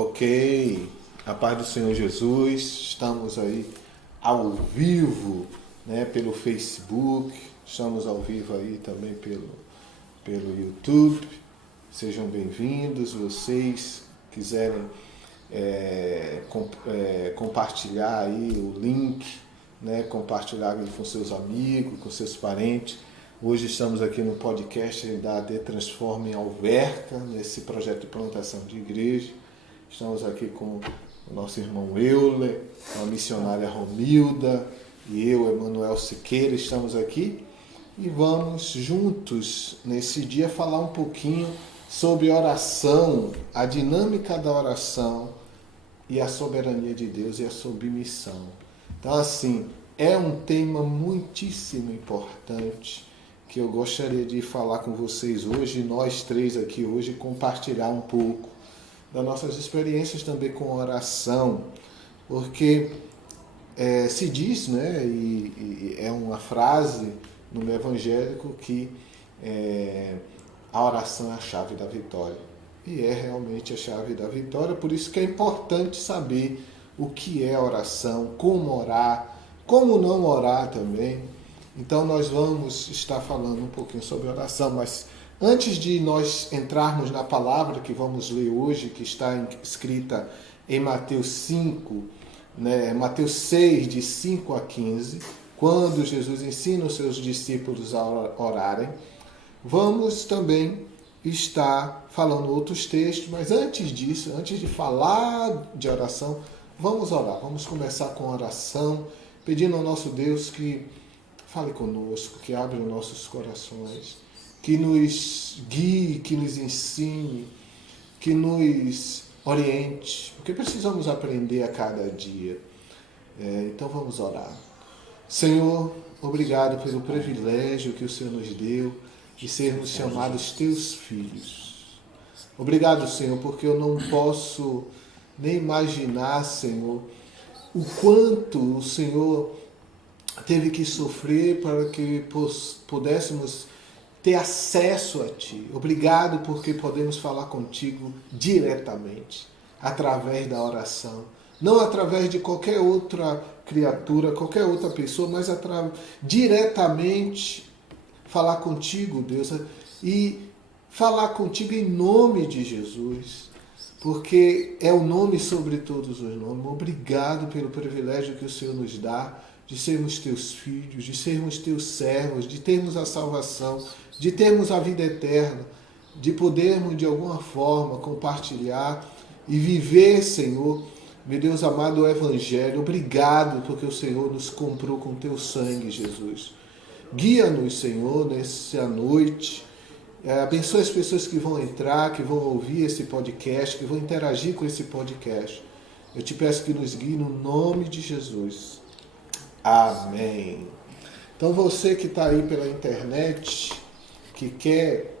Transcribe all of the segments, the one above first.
Ok, a paz do Senhor Jesus, estamos aí ao vivo, né, pelo Facebook, estamos ao vivo aí também pelo YouTube. Sejam bem-vindos, vocês quiserem compartilhar aí o link, né, compartilhar aí com seus amigos, com seus parentes. Hoje estamos aqui no podcast da AD Transforma em Alverca, nesse projeto de plantação de igreja. Estamos aqui com o nosso irmão Euler, a missionária Romilda e eu, Emanuel Siqueira, estamos aqui e vamos juntos nesse dia falar um pouquinho sobre oração, a dinâmica da oração e a soberania de Deus e a submissão. Então, assim, é um tema muitíssimo importante que eu gostaria de falar com vocês hoje, nós três aqui hoje, compartilhar um pouco das nossas experiências também com oração, porque se diz, né, e é uma frase no meio evangélico que a oração é a chave da vitória. E é realmente a chave da vitória, por isso que é importante saber o que é oração, como orar, como não orar também. Então nós vamos estar falando um pouquinho sobre oração, mas antes de nós entrarmos na palavra que vamos ler hoje, que está escrita em Mateus 5, né, Mateus 6, de 5 a 15, quando Jesus ensina os seus discípulos a orarem, vamos também estar falando outros textos, mas antes disso, antes de falar de oração, vamos orar. Vamos começar com oração, pedindo ao nosso Deus que fale conosco, que abra os nossos corações, que nos guie, que nos ensine, que nos oriente, porque precisamos aprender a cada dia. Então vamos orar. Senhor, obrigado pelo privilégio que o Senhor nos deu de sermos chamados teus filhos. Obrigado, Senhor, porque eu não posso nem imaginar, Senhor, o quanto o Senhor teve que sofrer para que pudéssemos ter acesso a Ti. Obrigado porque podemos falar contigo diretamente, através da oração. Não através de qualquer outra criatura, qualquer outra pessoa, mas diretamente falar contigo, Deus, e falar contigo em nome de Jesus, porque é o nome sobre todos os nomes. Obrigado pelo privilégio que o Senhor nos dá de sermos teus filhos, de sermos teus servos, de termos a salvação, de termos a vida eterna, de podermos de alguma forma compartilhar e viver, Senhor, meu Deus amado, o Evangelho. Obrigado porque o Senhor nos comprou com teu sangue, Jesus. Guia-nos, Senhor, nessa noite. Abençoe as pessoas que vão entrar, que vão ouvir esse podcast, que vão interagir com esse podcast. Eu te peço que nos guie no nome de Jesus. Amém. Então você que está aí pela internet, que quer,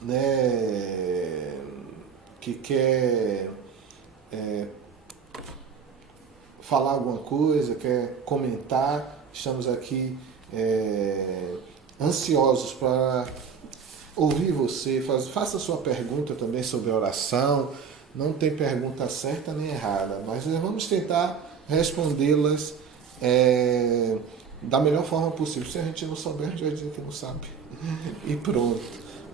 né, falar alguma coisa, quer comentar, estamos aqui ansiosos para ouvir você. Faça sua pergunta também sobre oração. Não tem pergunta certa nem errada, mas nós vamos tentar respondê-las da melhor forma possível. Se a gente não souber, a gente vai dizer que não sabe. E pronto.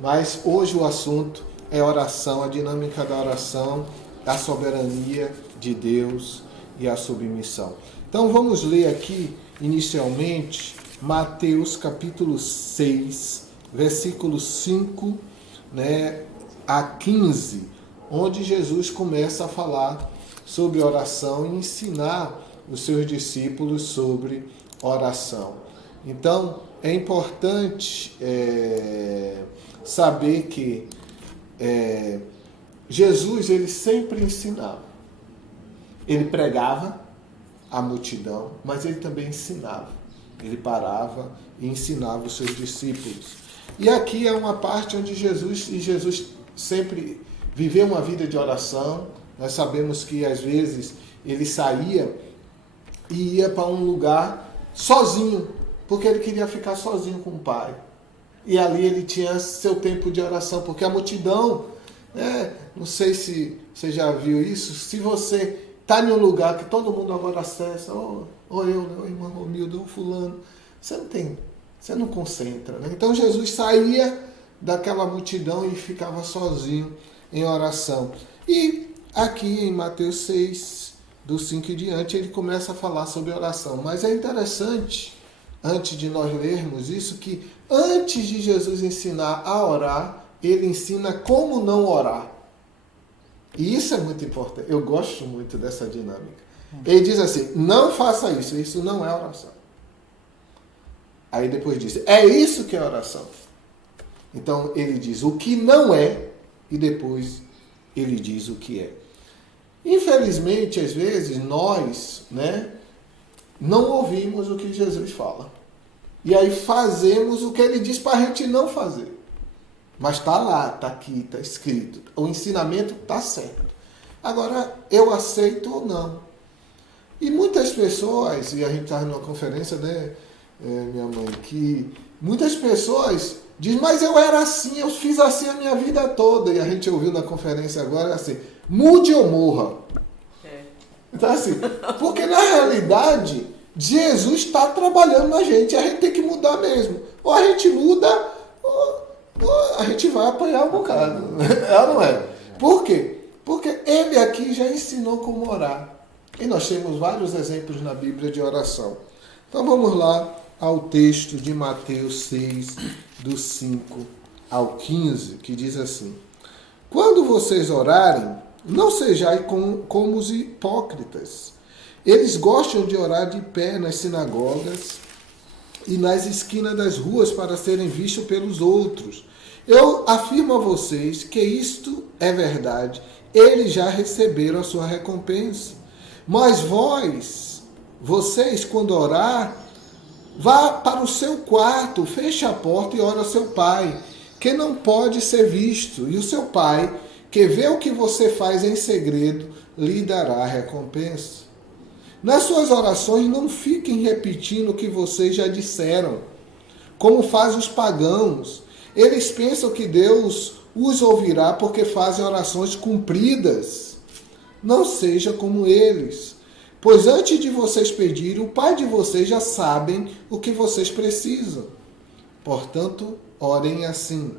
Mas hoje o assunto é oração, a dinâmica da oração, a soberania de Deus e a submissão. Então vamos ler aqui, inicialmente, Mateus capítulo 6, versículos 5, né, a 15, onde Jesus começa a falar sobre oração e ensinar os seus discípulos sobre oração. Então, é importante saber que Jesus, ele sempre ensinava. Ele pregava a multidão, mas ele também ensinava. Ele parava e ensinava os seus discípulos. E aqui é uma parte onde Jesus sempre viveu uma vida de oração. Nós sabemos que às vezes ele saía e ia para um lugar sozinho, porque ele queria ficar sozinho com o Pai. E ali ele tinha seu tempo de oração, porque a multidão Não sei se você já viu isso. Se você está em um lugar que todo mundo agora acessa, ou eu, né, o irmão Romildo, ou fulano, você não concentra. Né? Então Jesus saía daquela multidão e ficava sozinho em oração. E aqui em Mateus 6, do 5 em diante, ele começa a falar sobre oração. Mas é interessante, antes de nós lermos isso, que antes de Jesus ensinar a orar, ele ensina como não orar. E isso é muito importante. Eu gosto muito dessa dinâmica. Ele diz assim, não faça isso, isso não é oração. Aí depois diz, é isso que é oração. Então ele diz o que não é e depois ele diz o que é. Infelizmente, às vezes, nós, não ouvimos o que Jesus fala. E aí fazemos o que ele diz para a gente não fazer. Mas está lá, está aqui, está escrito. O ensinamento está certo. Agora, eu aceito ou não. E muitas pessoas, e a gente estava numa conferência, minha mãe, que muitas pessoas dizem, mas eu era assim, eu fiz assim a minha vida toda. E a gente ouviu na conferência agora assim, mude ou morra. Então assim, porque na realidade, Jesus está trabalhando na gente, a gente tem que mudar mesmo. Ou a gente muda, ou a gente vai apanhar um bocado. É ou não é? Por quê? Porque ele aqui já ensinou como orar. E nós temos vários exemplos na Bíblia de oração. Então vamos lá ao texto de Mateus 6, do 5 ao 15, que diz assim: quando vocês orarem, não sejais como os hipócritas. Eles gostam de orar de pé nas sinagogas e nas esquinas das ruas para serem vistos pelos outros. Eu afirmo a vocês que isto é verdade. Eles já receberam a sua recompensa. Mas vocês, quando orar, vá para o seu quarto, feche a porta e ore ao seu pai, que não pode ser visto. E o seu pai, que vê o que você faz em segredo, lhe dará a recompensa. Nas suas orações, não fiquem repetindo o que vocês já disseram, como fazem os pagãos. Eles pensam que Deus os ouvirá porque fazem orações compridas. Não seja como eles, pois antes de vocês pedirem, o Pai de vocês já sabem o que vocês precisam. Portanto, orem assim: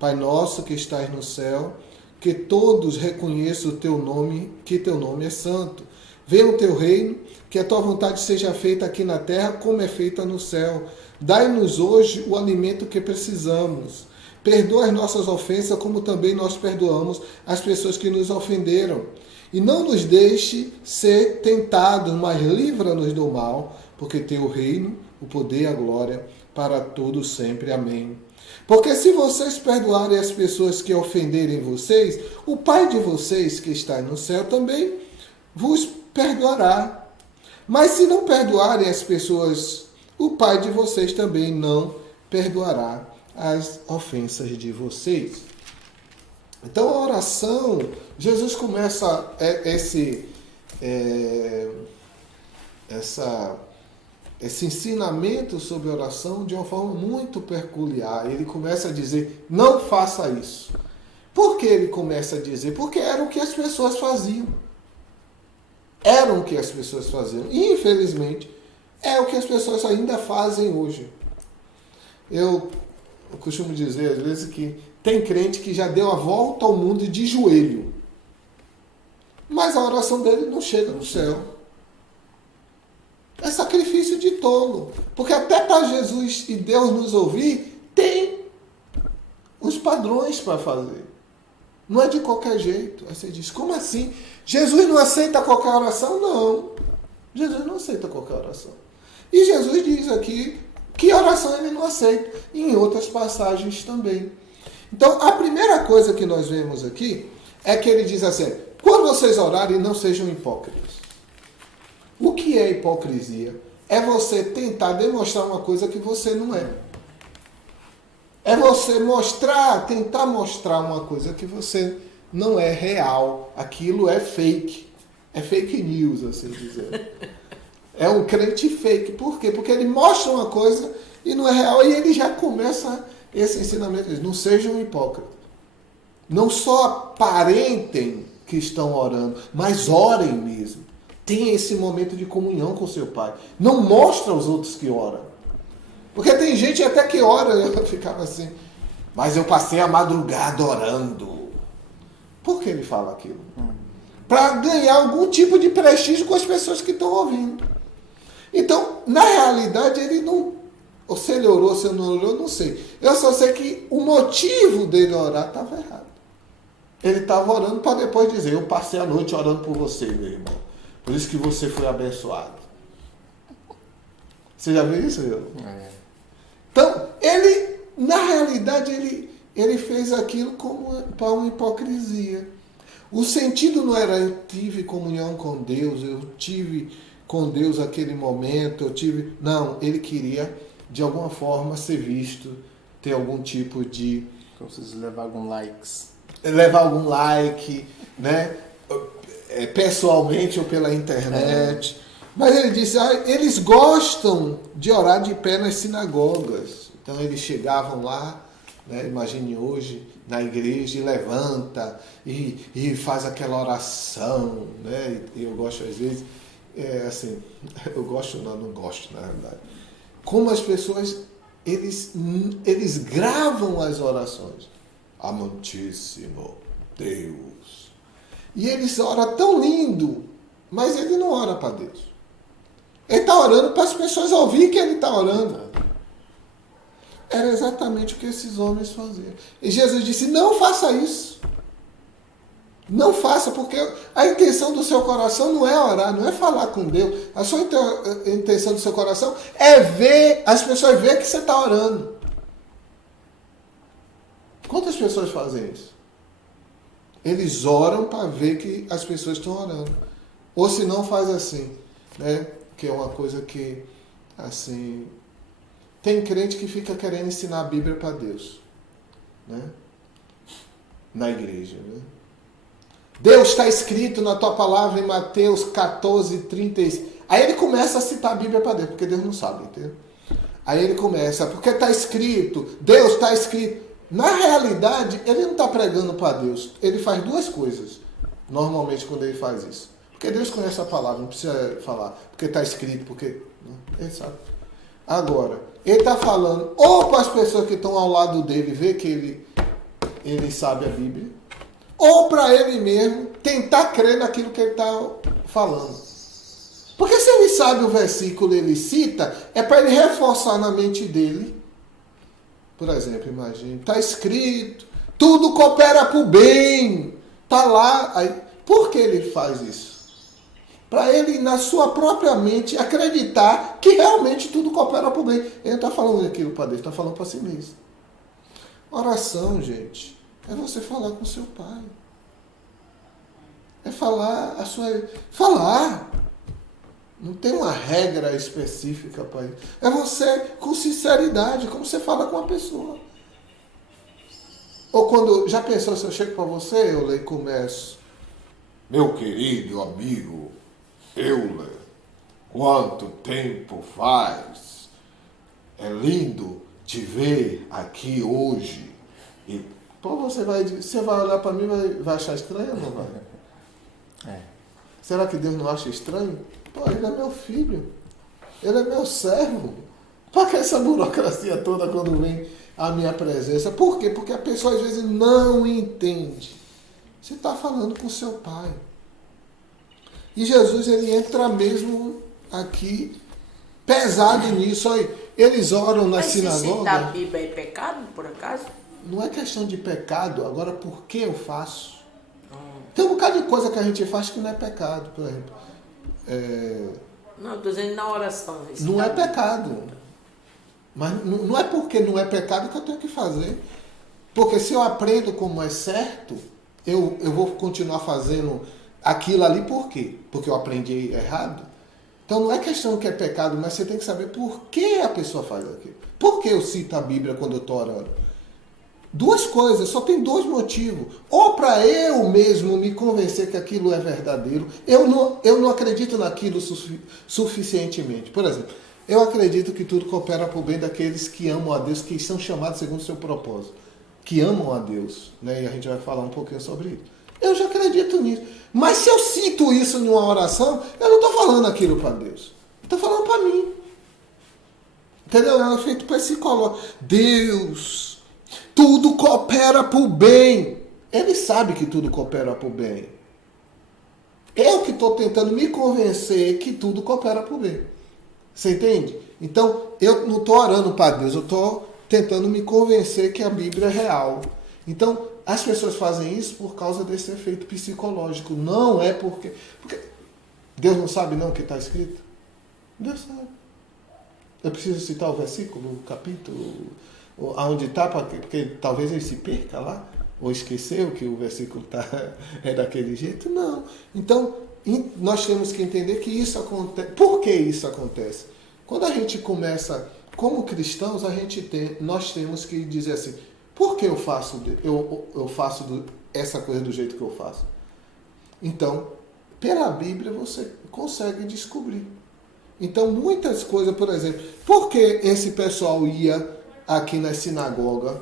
Pai nosso que estás no céu, que todos reconheçam o teu nome, que teu nome é santo. Venha o teu reino, que a tua vontade seja feita aqui na terra como é feita no céu. Dai-nos hoje o alimento que precisamos. Perdoa as nossas ofensas, como também nós perdoamos as pessoas que nos ofenderam. E não nos deixe ser tentados, mas livra-nos do mal, porque teu reino, o poder e a glória, para todos sempre. Amém. Porque se vocês perdoarem as pessoas que ofenderem vocês, o Pai de vocês que está no céu também vos perdoará. Mas se não perdoarem as pessoas, o Pai de vocês também não perdoará as ofensas de vocês. Então a oração, Jesus começa esse ensinamento sobre oração de uma forma muito peculiar. Ele começa a dizer, não faça isso. Por que ele começa a dizer? Porque era o que as pessoas faziam. Era o que as pessoas faziam. E, infelizmente, é o que as pessoas ainda fazem hoje. Eu costumo dizer, às vezes, que tem crente que já deu a volta ao mundo de joelho. Mas a oração dele não chega no céu. É sacrifício de tolo. Porque até para Jesus e Deus nos ouvir, tem os padrões para fazer. Não é de qualquer jeito. Aí você diz, como assim? Jesus não aceita qualquer oração? Não. Jesus não aceita qualquer oração. E Jesus diz aqui que oração ele não aceita. E em outras passagens também. Então, a primeira coisa que nós vemos aqui é que ele diz assim, quando vocês orarem, não sejam hipócritas. O que é hipocrisia? É você tentar demonstrar uma coisa que você não é. É você tentar mostrar uma coisa que você não é real. Aquilo é fake. É fake news, assim dizer. É um crente fake. Por quê? Porque ele mostra uma coisa e não é real. E ele já começa esse ensinamento. Não sejam hipócritas. Não só aparentem que estão orando, mas orem mesmo. Tenha esse momento de comunhão com seu Pai. Não mostra aos outros que ora. Porque tem gente até que ora, eu ficava assim, mas eu passei a madrugada orando. Por que ele fala aquilo? Para ganhar algum tipo de prestígio com as pessoas que estão ouvindo. Então, na realidade, ele não... Ou se ele orou, se ele não orou, eu não sei. Eu só sei que o motivo dele orar estava errado. Ele estava orando para depois dizer, eu passei a noite orando por você, meu irmão. Por isso que você foi abençoado. Você já viu isso, eu? Então, ele, na realidade, ele fez aquilo como para uma hipocrisia. O sentido não era eu tive comunhão com Deus, eu tive com Deus aquele momento, eu tive... Não, ele queria, de alguma forma, ser visto, ter algum tipo de... Como se levar algum likes. Levar algum like, né? Pessoalmente ou pela internet. Mas ele disse, eles gostam de orar de pé nas sinagogas. Então eles chegavam lá, né? Imagine hoje, na igreja, e levanta e faz aquela oração, né? E eu gosto às vezes, assim, eu gosto, não gosto na realidade. Como as pessoas, eles gravam as orações. Amantíssimo Deus. E eles oram tão lindo, mas ele não ora para Deus. Ele está orando para as pessoas ouvir que ele está orando. Era exatamente o que esses homens faziam. E Jesus disse, não faça isso. Não faça, porque a intenção do seu coração não é orar, não é falar com Deus. A sua intenção do seu coração é ver, as pessoas verem que você está orando. Quantas pessoas fazem isso? Eles oram para ver que as pessoas estão orando. Ou se não, faz assim, né? Que é uma coisa que, assim... Tem crente que fica querendo ensinar a Bíblia para Deus, né? Na igreja, né? Deus está escrito na tua palavra em Mateus 14, 36. Aí ele começa a citar a Bíblia para Deus, porque Deus não sabe, entendeu? Aí ele começa, porque está escrito, Deus está escrito... Na realidade, ele não está pregando para Deus. Ele faz duas coisas, normalmente, quando ele faz isso. Porque Deus conhece a palavra, não precisa falar. Porque está escrito, porque... Ele sabe. Agora, ele está falando ou para as pessoas que estão ao lado dele ver que ele sabe a Bíblia, ou para ele mesmo tentar crer naquilo que ele está falando. Porque se ele sabe o versículo, ele cita, é para ele reforçar na mente dele. Por exemplo, imagine, está escrito, tudo coopera para o bem, está lá. Aí, por que ele faz isso? Para ele, na sua própria mente, acreditar que realmente tudo coopera para o bem. Ele não está falando aquilo para Deus, está falando para si mesmo. Oração, gente, é você falar com seu Pai. É falar a sua... Falar. Não tem uma regra específica para isso. É você, com sinceridade, como você fala com a pessoa. Ou quando, já pensou, se eu chego para você, Euler, e começo, meu querido amigo, Euler, quanto tempo faz? É lindo te ver aqui hoje. E pô, você vai olhar para mim e vai achar estranho ou não vai? Será que Deus não acha estranho? Pô, ele é meu filho. Ele é meu servo. Para que essa burocracia toda quando vem à minha presença? Por quê? Porque a pessoa às vezes não entende. Você está falando com seu Pai. E Jesus, ele entra mesmo aqui pesado nisso. Aí, eles oram na sinagoga. Mas citar a Bíblia é pecado, por acaso? Não é questão de pecado. Agora, por que eu faço? Tem um bocado de coisa que a gente faz que não é pecado, por exemplo. Não, estou dizendo na oração. Não é pecado. Mas não é porque não é pecado que eu tenho que fazer. Porque se eu aprendo como é certo, eu vou continuar fazendo aquilo ali por quê? Porque eu aprendi errado? Então não é questão que é pecado, mas você tem que saber por que a pessoa faz aquilo. Por que eu cito a Bíblia quando eu estou orando? Duas coisas, só tem dois motivos. Ou para eu mesmo me convencer que aquilo é verdadeiro, eu não acredito naquilo suficientemente. Por exemplo, eu acredito que tudo coopera para o bem daqueles que amam a Deus, que são chamados segundo o seu propósito. que amam a Deus, né? E a gente vai falar um pouquinho sobre isso. Eu já acredito nisso. Mas se eu cito isso em uma oração, eu não estou falando aquilo para Deus. Estou falando para mim. Entendeu? É um efeito psicológico. Deus, tudo coopera para o bem. Ele sabe que tudo coopera para o bem. Eu que estou tentando me convencer que tudo coopera para o bem. Você entende? Então, eu não estou orando para Deus, eu estou tentando me convencer que a Bíblia é real. Então, as pessoas fazem isso por causa desse efeito psicológico. Não é porque Deus não sabe não o que está escrito? Deus sabe. Eu preciso citar o versículo, o capítulo, aonde está, porque talvez ele se perca lá, ou esqueceu que o versículo é daquele jeito. Não. Então, nós temos que entender que isso acontece. Por que isso acontece? Quando a gente começa, como cristãos, nós temos que dizer assim, por que eu faço essa coisa do jeito que eu faço? Então, pela Bíblia você consegue descobrir. Então, muitas coisas, por exemplo, por que esse pessoal ia aqui na sinagoga,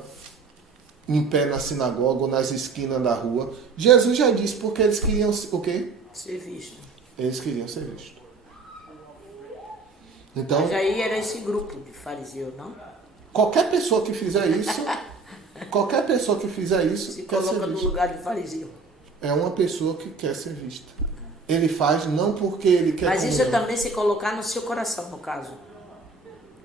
em pé na sinagoga ou nas esquinas da rua? Jesus já disse porque eles queriam o quê? Ser visto. Eles queriam ser vistos. Então, mas aí era esse grupo de fariseu, não? qualquer pessoa que fizer isso, Se quer ser coloca no vista. lugar de fariseu. É uma pessoa que quer ser vista. Ele faz não porque ele quer. Mas isso é também se colocar no seu coração, no caso.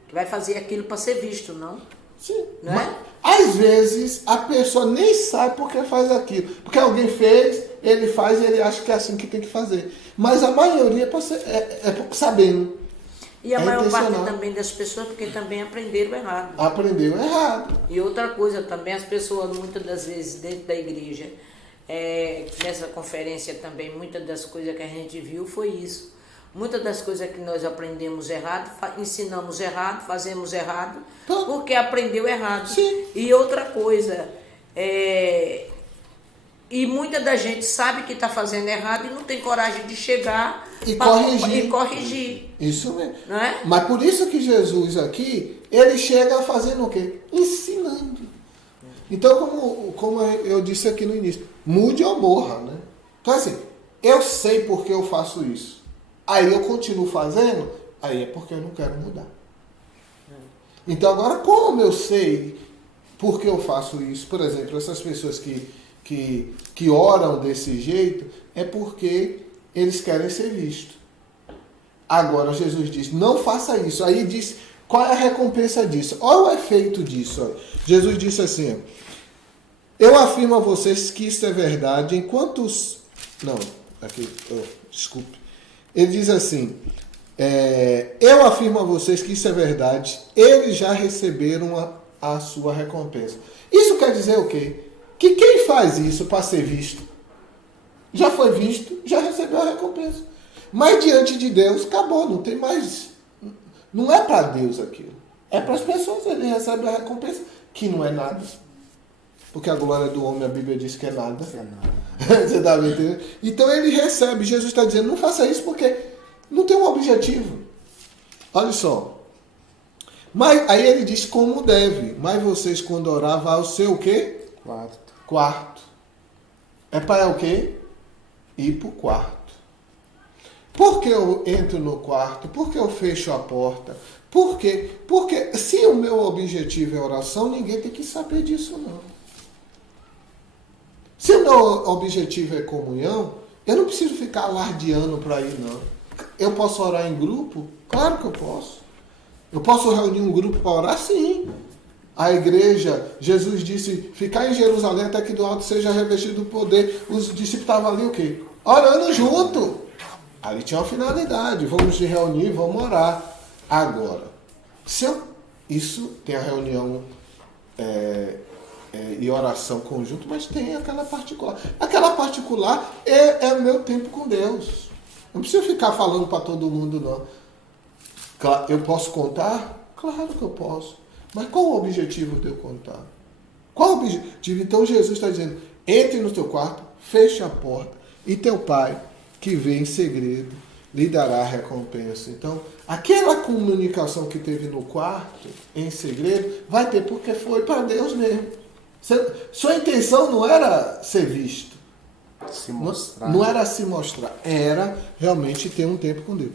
Que vai fazer aquilo para ser visto, não? Sim. Não Mas, é? às vezes a pessoa nem sabe por que faz aquilo. Porque alguém fez, ele faz e ele acha que é assim que tem que fazer. Mas a maioria é sabendo. E a maior parte intencional. também das pessoas, porque também aprenderam errado. Aprendeu errado. E outra coisa também, as pessoas muitas das vezes dentro da igreja, nessa conferência também, muitas das coisas que a gente viu foi isso. Muitas das coisas que nós aprendemos errado, ensinamos errado, fazemos errado, porque aprendeu errado. Sim. E outra coisa, e muita da gente sabe que está fazendo errado e não tem coragem de chegar E corrigir. Isso mesmo. Não é? Mas por isso que Jesus aqui, ele chega fazendo o quê? Ensinando. Então, como eu disse aqui no início, mude ou morra, né? Então assim, eu sei porque eu faço isso. Aí eu continuo fazendo, aí é porque eu não quero mudar. Então agora, como eu sei porque eu faço isso? Por exemplo, essas pessoas que oram desse jeito, é porque eles querem ser vistos. Agora Jesus diz, não faça isso. Aí diz, qual é a recompensa disso? Olha o efeito disso. Olha. Jesus disse assim, eu afirmo a vocês que isso é verdade, enquanto os... Não, aqui, desculpe. Ele diz assim, eu afirmo a vocês que isso é verdade, eles já receberam a sua recompensa. Isso quer dizer o quê? Que quem faz isso para ser visto, já foi visto, já recebeu a recompensa. Mas diante de Deus, acabou, não tem mais... Não é para Deus aquilo. É para as pessoas, ele recebe a recompensa, que não é nada. Porque a glória do homem, a Bíblia diz que é nada. Você está me entendendo? Então ele recebe, Jesus está dizendo, não faça isso porque não tem um objetivo. Olha só. Mas, aí ele diz como deve. Mas vocês quando orar, vá ao seu o quê? Quarto. É para o quê? Ir para o quarto. Por que eu entro no quarto? Por que eu fecho a porta? Por quê? Porque se o meu objetivo é oração, ninguém tem que saber disso não. Se o meu objetivo é comunhão, eu não preciso ficar alardeando para ir não. Eu posso orar em grupo? Claro que eu posso. Eu posso reunir um grupo para orar? Sim. A igreja, Jesus disse, ficar em Jerusalém até que do alto seja revestido do poder. Os discípulos estavam ali o quê? Orando junto. Ali tinha uma finalidade. Vamos nos reunir, vamos orar. Agora, isso tem a reunião e oração conjunto, mas tem aquela particular. Aquela particular é o meu tempo com Deus. Não preciso ficar falando para todo mundo, não. Eu posso contar? Claro que eu posso. Mas qual o objetivo de eu contar? Qual o objetivo? Então Jesus está dizendo, entre no teu quarto, feche a porta, e teu pai, que vê em segredo, lhe dará a recompensa. Então, aquela comunicação que teve no quarto, em segredo, vai ter porque foi para Deus mesmo. Sua intenção não era ser visto. Se mostrar. Não era se mostrar. Era realmente ter um tempo com Deus.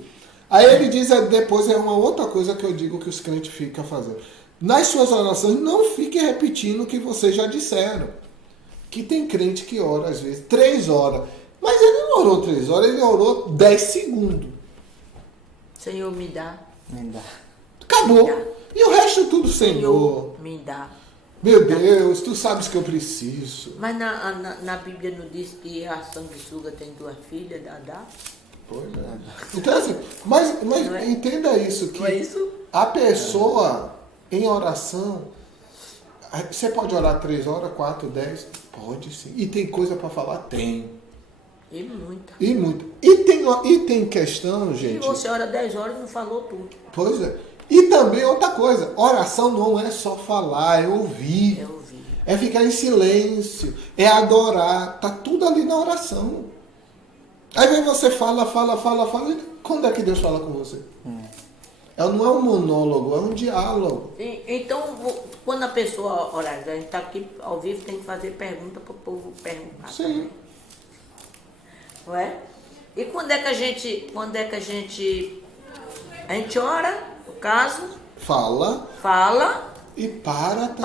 Aí ele diz, depois é uma outra coisa que eu digo que os crentes ficam fazendo. Nas suas orações, não fique repetindo o que vocês já disseram. Que tem crente que ora, às vezes, 3 horas. Mas ele não orou 3 horas, ele orou 10 segundos. Senhor, me dá. Me dá. Acabou. Me dá. E o resto tudo, Senhor. Me dá. Meu Deus, tu sabes que eu preciso. Mas na Bíblia não diz que a sanguessuga tem 2 filhas, Dá? Pois é. Então assim, mas Não é? entenda isso, que Não é isso? a pessoa em oração, você pode orar 3 horas, 4, 10? Pode sim. E tem coisa para falar? Tem. E muita. E muito. E tem questão, E gente. você ora 10 horas e não falou tudo. Pois é. E também outra coisa, oração não é só falar, é ouvir. Eu ouvi. É ficar em silêncio, é adorar, tá tudo ali na oração. Aí vem você fala, e quando é que Deus fala com você? Não é um monólogo, é um diálogo. Então, quando a pessoa orar, a gente está aqui ao vivo, tem que fazer pergunta para o povo perguntar. Sim. Também. Não é? E quando é que a gente ora, no caso, Fala fala e para também.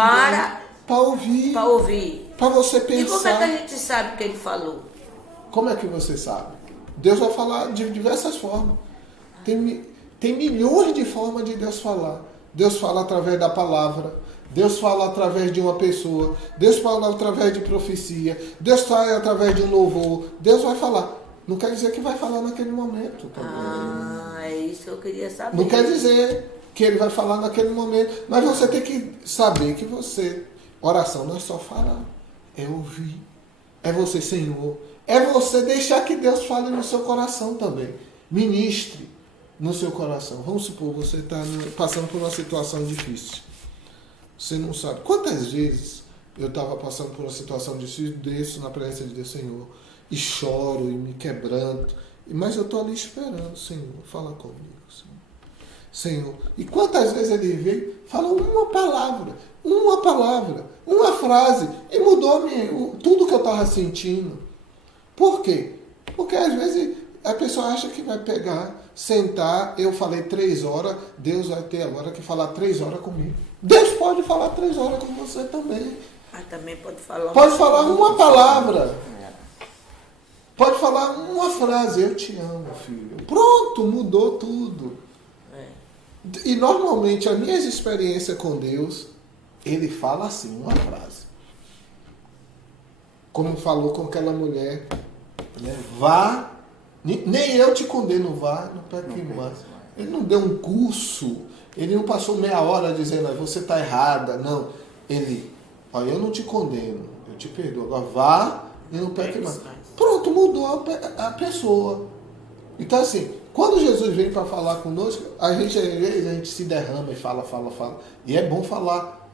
Para ouvir. para ouvir. Para você E como é que a pensar. gente sabe o que ele falou? Como é que você sabe? Deus vai falar de diversas formas. Tem milhões de formas de Deus falar. Deus fala através da palavra. Deus fala através de uma pessoa. Deus fala através de profecia. Deus fala através de um louvor. Deus vai falar. Não quer dizer que vai falar naquele momento. É isso que eu queria saber. Não quer dizer que ele vai falar naquele momento. Mas você tem que saber que oração não é só falar. É ouvir. É você, Senhor. É você deixar que Deus fale no seu coração também. Ministre no seu coração. Vamos supor, você está passando por uma situação difícil. Você não sabe. Quantas vezes eu estava passando por uma situação difícil, desço na presença de Deus, Senhor, e choro, e me quebranto. Mas eu estou ali esperando, Senhor, fala comigo, Senhor. E quantas vezes ele veio, falou uma palavra, uma frase, e mudou tudo que eu estava sentindo. Por quê? Porque às vezes a pessoa acha que vai pegar, sentar, eu falei 3 horas, Deus vai ter agora que falar 3 horas comigo. Deus pode falar 3 horas com você também. Mas também pode falar uma palavra. Pode falar uma frase, eu te amo, filho. Pronto, mudou tudo. E normalmente as minhas experiências com Deus, ele fala assim, uma frase. Como falou com aquela mulher, né? Vá, nem eu te condeno, vá, não peque mais. Ele não deu um curso, ele não passou meia hora dizendo, você está errada. Não, olha, eu não te condeno, eu te perdoo. Agora vá e não peque mais. Pronto, mudou a pessoa. Então assim, quando Jesus vem para falar conosco, a gente se derrama e fala. E é bom falar.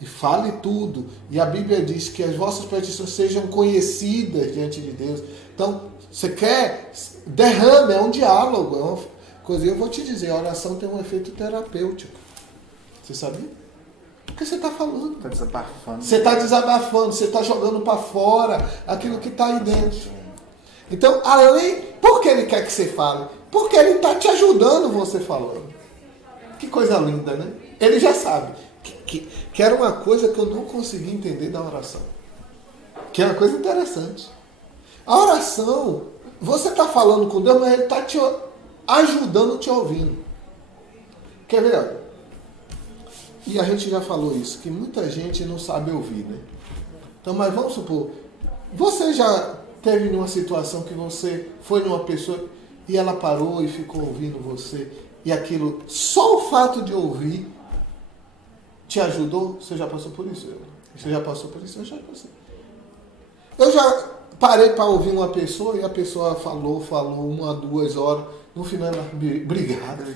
E fale tudo. E a Bíblia diz que as vossas petições sejam conhecidas diante de Deus. Então, você quer, derrame, é um diálogo, é uma coisa. Eu vou te dizer, a oração tem um efeito terapêutico. Você sabia? Porque você está falando. Está desabafando. Você está desabafando, você está jogando para fora aquilo que está aí dentro. Então, por que ele quer que você fale? Porque ele está te ajudando você falando. Que coisa linda, né? Ele já sabe. Que era uma coisa que eu não consegui entender da oração. Que é uma coisa interessante. A oração, você está falando com Deus, mas ele está te ajudando, te ouvindo. Quer ver? Olha? E a gente já falou isso, que muita gente não sabe ouvir, né? Então, mas vamos supor, você já teve numa situação que você foi numa pessoa e ela parou e ficou ouvindo você, e aquilo, só o fato de ouvir, te ajudou? Você já passou por isso? Você já passou por isso? Eu já passei. Eu já parei para ouvir uma pessoa e a pessoa falou 1 a 2 horas. No final ela obrigado.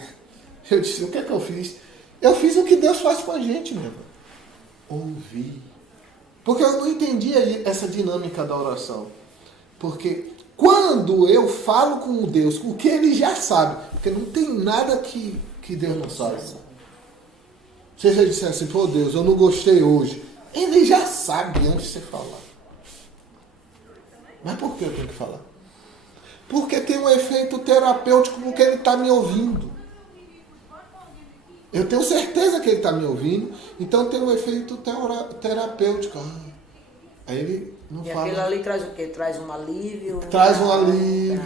Eu disse, o que é que eu fiz? Eu fiz o que Deus faz com a gente, meu irmão. Ouvir. Porque eu não entendia essa dinâmica da oração. Porque quando eu falo com Deus, o que Ele já sabe, porque não tem nada que Deus não sabe. Se você disser assim, pô Deus, eu não gostei hoje. Ele já sabe antes de você falar. Mas por que eu tenho que falar? Porque tem um efeito terapêutico porque ele está me ouvindo. Eu tenho certeza que ele está me ouvindo, então tem um efeito terapêutico. Aí ele não fala. E aquilo ali traz o quê? Traz um alívio. Traz um alívio,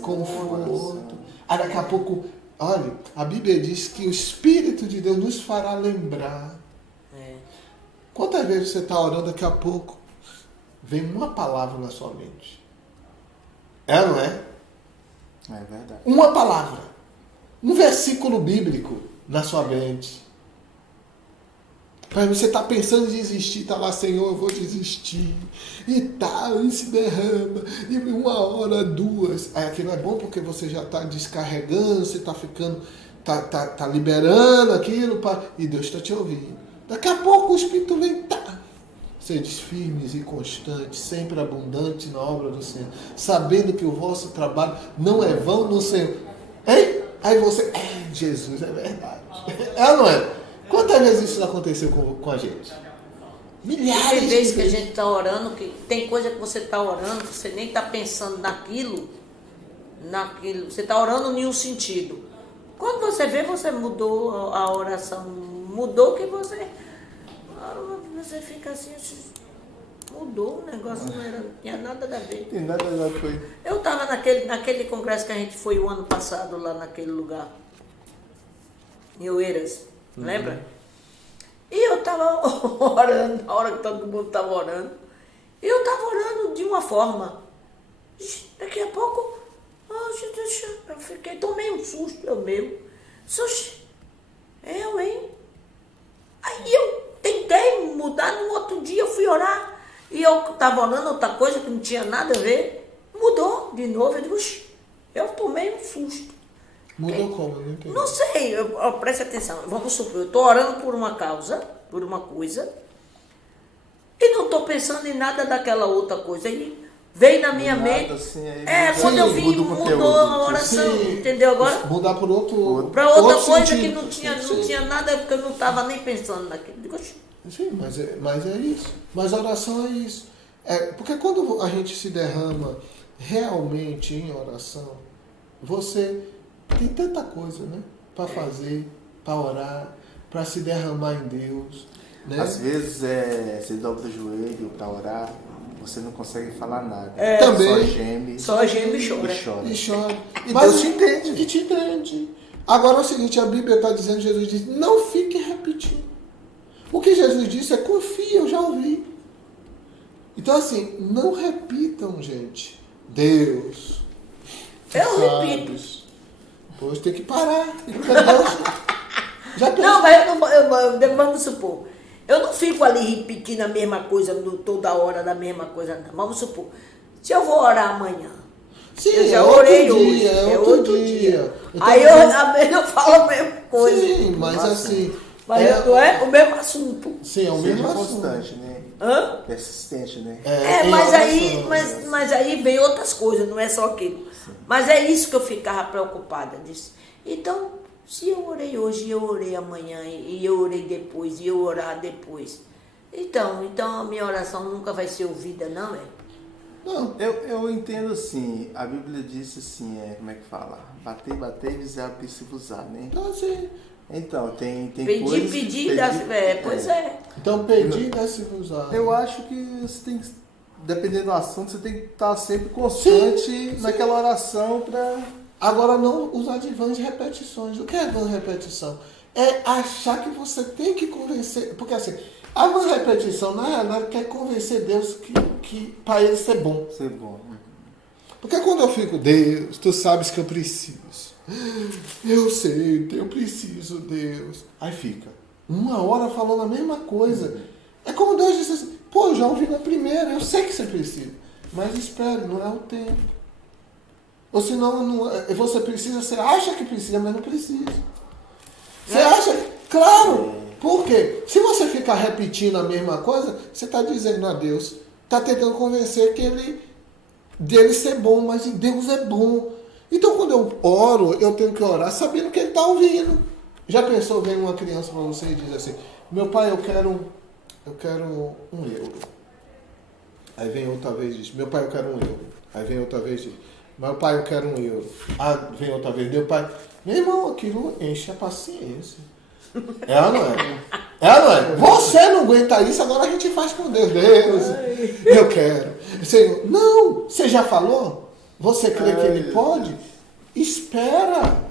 conforto. Aí daqui a pouco, olha, a Bíblia diz que o Espírito de Deus nos fará lembrar. Quantas vezes você está orando, daqui a pouco vem uma palavra na sua mente? É, não é? É verdade. Uma palavra. Um versículo bíblico na sua mente. Para você estar pensando em desistir, tá lá, Senhor, eu vou desistir. E tal, e se derrama. E 1 hora, 2. Aí aquilo é bom porque você já está descarregando, você está ficando, tá liberando aquilo, e Deus está te ouvindo. Daqui a pouco o Espírito vem, sedes firmes e constantes, sempre abundantes na obra do Senhor, sabendo que o vosso trabalho não é vão no Senhor. Hein? Aí você, Jesus, é verdade. É ou não é? Quantas vezes isso aconteceu com a gente? Milhares Tem de vezes vezes. que a gente está orando, que tem coisa que você está orando, que você nem está pensando naquilo. Você está orando em um sentido. Quando você vê, você mudou a oração, mudou que você fica assim, mudou o negócio, não tinha nada a ver. E nada já foi. Eu estava naquele congresso que a gente foi o ano passado lá naquele lugar, em Oeiras, lembra? E eu estava orando, na hora que todo mundo estava orando, e eu estava orando de uma forma. Daqui a pouco, eu tomei um susto, hein? Aí eu tentei mudar, no outro dia eu fui orar, e eu estava orando outra coisa que não tinha nada a ver, mudou de novo, eu digo, eu tomei um susto. Mudou como? Eu não entendi. Não sei, preste atenção, vamos supor, eu estou orando por uma causa, por uma coisa, e não estou pensando em nada daquela outra coisa, e veio na minha mente, assim, quando eu vi, muda o mudou conteúdo. a oração, Sim. entendeu agora? Mudar para outro. Para outra outro coisa sentido. que não tinha nada, porque eu não estava nem pensando naquilo. Digo, Sim, mas é isso. Mas a oração é isso. Porque quando a gente se derrama realmente em oração, você tem tanta coisa, né? Para fazer, para orar, para se derramar em Deus. Né? Às vezes você dobra o joelho para orar, você não consegue falar nada. Também. Só geme e chora. e chora. E chora. E Mas Deus te entende. E te entende. Agora é o seguinte, a Bíblia está dizendo, Jesus diz, não fique repetindo. O que Jesus disse é, confia, eu já ouvi. Então assim, não repitam, gente. Deus. Eu repito. Pois tem que parar. Deus, já pensou? Não, mas vamos supor, eu não fico ali repetindo a mesma coisa toda hora da mesma coisa, não. Vamos supor, se eu vou orar amanhã, Sim, eu já é outro orei dia, hoje, é outro dia. Aí às vezes eu falo a mesma coisa. Sim, mas assim... Mas não é o mesmo assunto. Sim, é o Seja mesmo assunto. constante, né? Hã? Persistente, né? Mas aí vem outras coisas, não é só aquilo. Sim. Mas é isso que eu ficava preocupada. Disse. Então, se eu orei hoje, eu orei amanhã, e eu orei depois, e eu orar depois. Então a minha oração nunca vai ser ouvida, não é? Não. Eu entendo assim, a Bíblia disse assim, como é que fala? Bater, e abrir-se-vos-á, né? Então assim... Então, tem coisas... Pedir, pois é. Então, pedir e dar-se-vos á. Eu acho que você tem que, dependendo do assunto, você tem que estar sempre constante naquela oração para... Agora, não usar de vãs repetições. O que é vã repetição? É achar que você tem que convencer... Porque assim, a vã repetição, na realidade, quer convencer Deus que para ele ser bom. Ser bom. Porque quando eu fico, Deus, tu sabes que eu preciso. Eu sei, eu preciso, Deus. Aí fica 1 hora falando a mesma coisa. É como Deus disse assim, eu já ouvi na primeira, eu sei que você precisa. Mas espere, não é o tempo. Ou senão, você precisa, você acha que precisa, mas não precisa. Você acha? Claro! Por quê? Se você ficar repetindo a mesma coisa, você está dizendo a Deus, está tentando convencer que dele ser bom, mas Deus é bom. Então, quando eu oro, eu tenho que orar sabendo que ele está ouvindo. Já pensou, vem uma criança para você e diz assim, meu pai, eu quero eu quero €1. Aí vem outra vez e diz, meu pai, eu quero €1. Aí vem outra vez e diz, meu pai, eu quero €1. Ah, vem outra vez, meu pai, meu irmão, aquilo enche a paciência. É ou não é? É ou não é? Você não aguenta isso, agora a gente faz com Deus. Deus, eu quero. Senhor, não, você já falou? Você crê que Ele pode? Espera.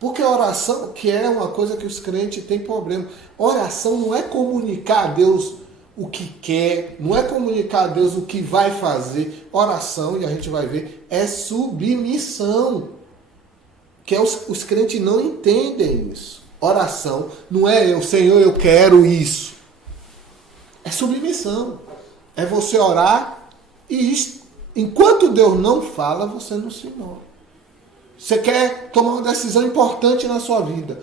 Porque oração, que é uma coisa que os crentes têm problema. Oração não é comunicar a Deus o que quer, não é comunicar a Deus o que vai fazer. Oração, e a gente vai ver, é submissão. Que os crentes não entendem isso. Oração não é eu, Senhor, eu quero isso. É submissão. É você orar e enquanto Deus não fala, você não se move. Você quer tomar uma decisão importante na sua vida.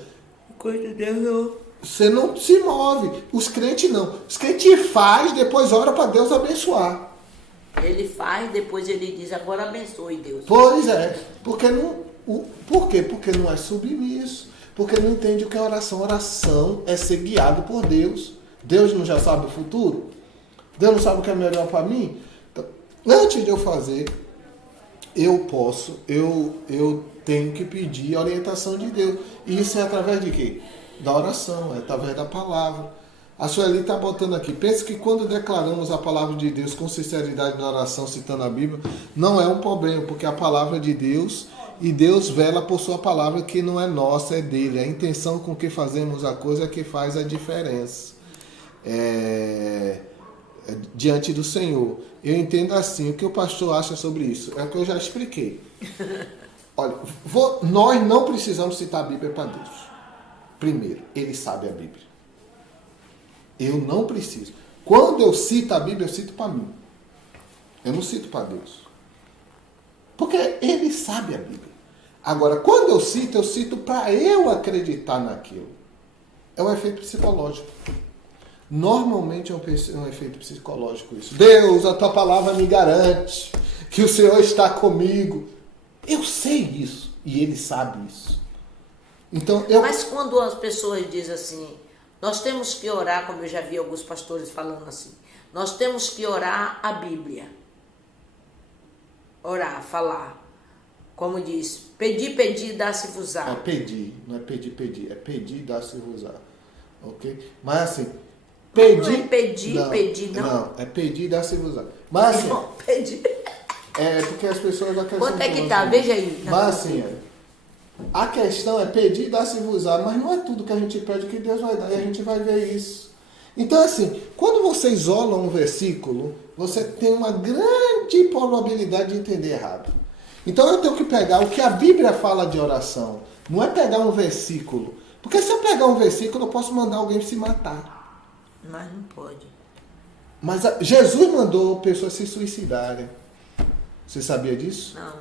Coisa de Deus. Você não se move. Os crentes não. Os crentes faz, depois ora para Deus abençoar. Ele faz, depois ele diz, agora abençoe Deus. Pois é. Porque não, por quê? Porque não é submisso. Porque não entende o que é oração. Oração é ser guiado por Deus. Deus não já sabe o futuro? Deus não sabe o que é melhor para mim? Então, antes de eu fazer, eu tenho que pedir a orientação de Deus. E isso é através de quê? Da oração, é através da palavra. A Sueli está botando aqui, pensa que quando declaramos a palavra de Deus com sinceridade na oração, citando a Bíblia, não é um problema, porque a palavra de Deus, e Deus vela por sua palavra que não é nossa, é dele. A intenção com que fazemos a coisa é que faz a diferença. Diante do Senhor. Eu entendo assim, o que o pastor acha sobre isso? É o que eu já expliquei. Olha, nós não precisamos citar a Bíblia para Deus. Primeiro, Ele sabe a Bíblia. Eu não preciso. Quando eu cito a Bíblia, eu cito para mim. Eu não cito para Deus. Porque Ele sabe a Bíblia. Agora, quando eu cito para eu acreditar naquilo. É um efeito psicológico. Normalmente é um efeito psicológico isso. Deus, a tua palavra me garante que o Senhor está comigo. Eu sei isso e Ele sabe isso. Então, Mas quando as pessoas dizem assim, nós temos que orar, como eu já vi alguns pastores falando assim, nós temos que orar a Bíblia. Orar, falar. Como diz, pedir, dá-se-vos-á. É pedir, não é pedir, é pedir, dá-se-vos-á. Ok? Mas assim, pedir... Não é pedir, não. Não, é pedir, dá-se-vos-á. Mas assim... Não, pedir. É, porque as pessoas... Quanto é que tá? Veja aí. Mas assim, a questão é pedir, dá-se-vos-á, mas não é tudo que a gente pede que Deus vai dar, e a gente vai ver isso. Então assim, quando você isola um versículo, você tem uma grande probabilidade de entender errado. Então eu tenho que pegar o que a Bíblia fala de oração. Não é pegar um versículo. Porque se eu pegar um versículo, eu posso mandar alguém se matar. Mas não pode. Mas Jesus mandou pessoas se suicidarem. Você sabia disso? Não.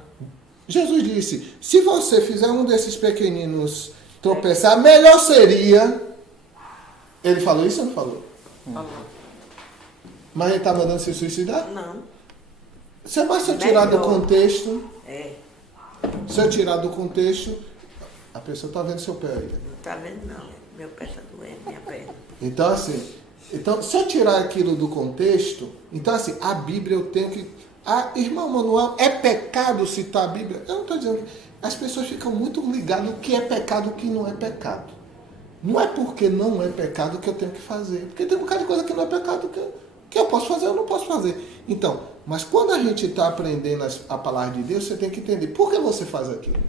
Jesus disse, se você fizer um desses pequeninos tropeçar, melhor seria... Ele falou isso ou não falou? Falou. Mas ele está mandando se suicidar? Não. Se eu tirar do contexto... Se eu tirar do contexto, a pessoa está vendo seu pé aí. Não está vendo não. Meu pé está doendo, minha perna. Então assim, se eu tirar aquilo do contexto, então assim, a Bíblia eu tenho que... irmão Manuel, é pecado citar a Bíblia? Eu não estou dizendo que... As pessoas ficam muito ligadas o que é pecado e o que não é pecado. Não é porque não é pecado que eu tenho que fazer. Porque tem um bocado de coisa que não é pecado que eu posso fazer ou não posso fazer. Então, mas quando a gente está aprendendo a palavra de Deus, você tem que entender por que você faz aquilo.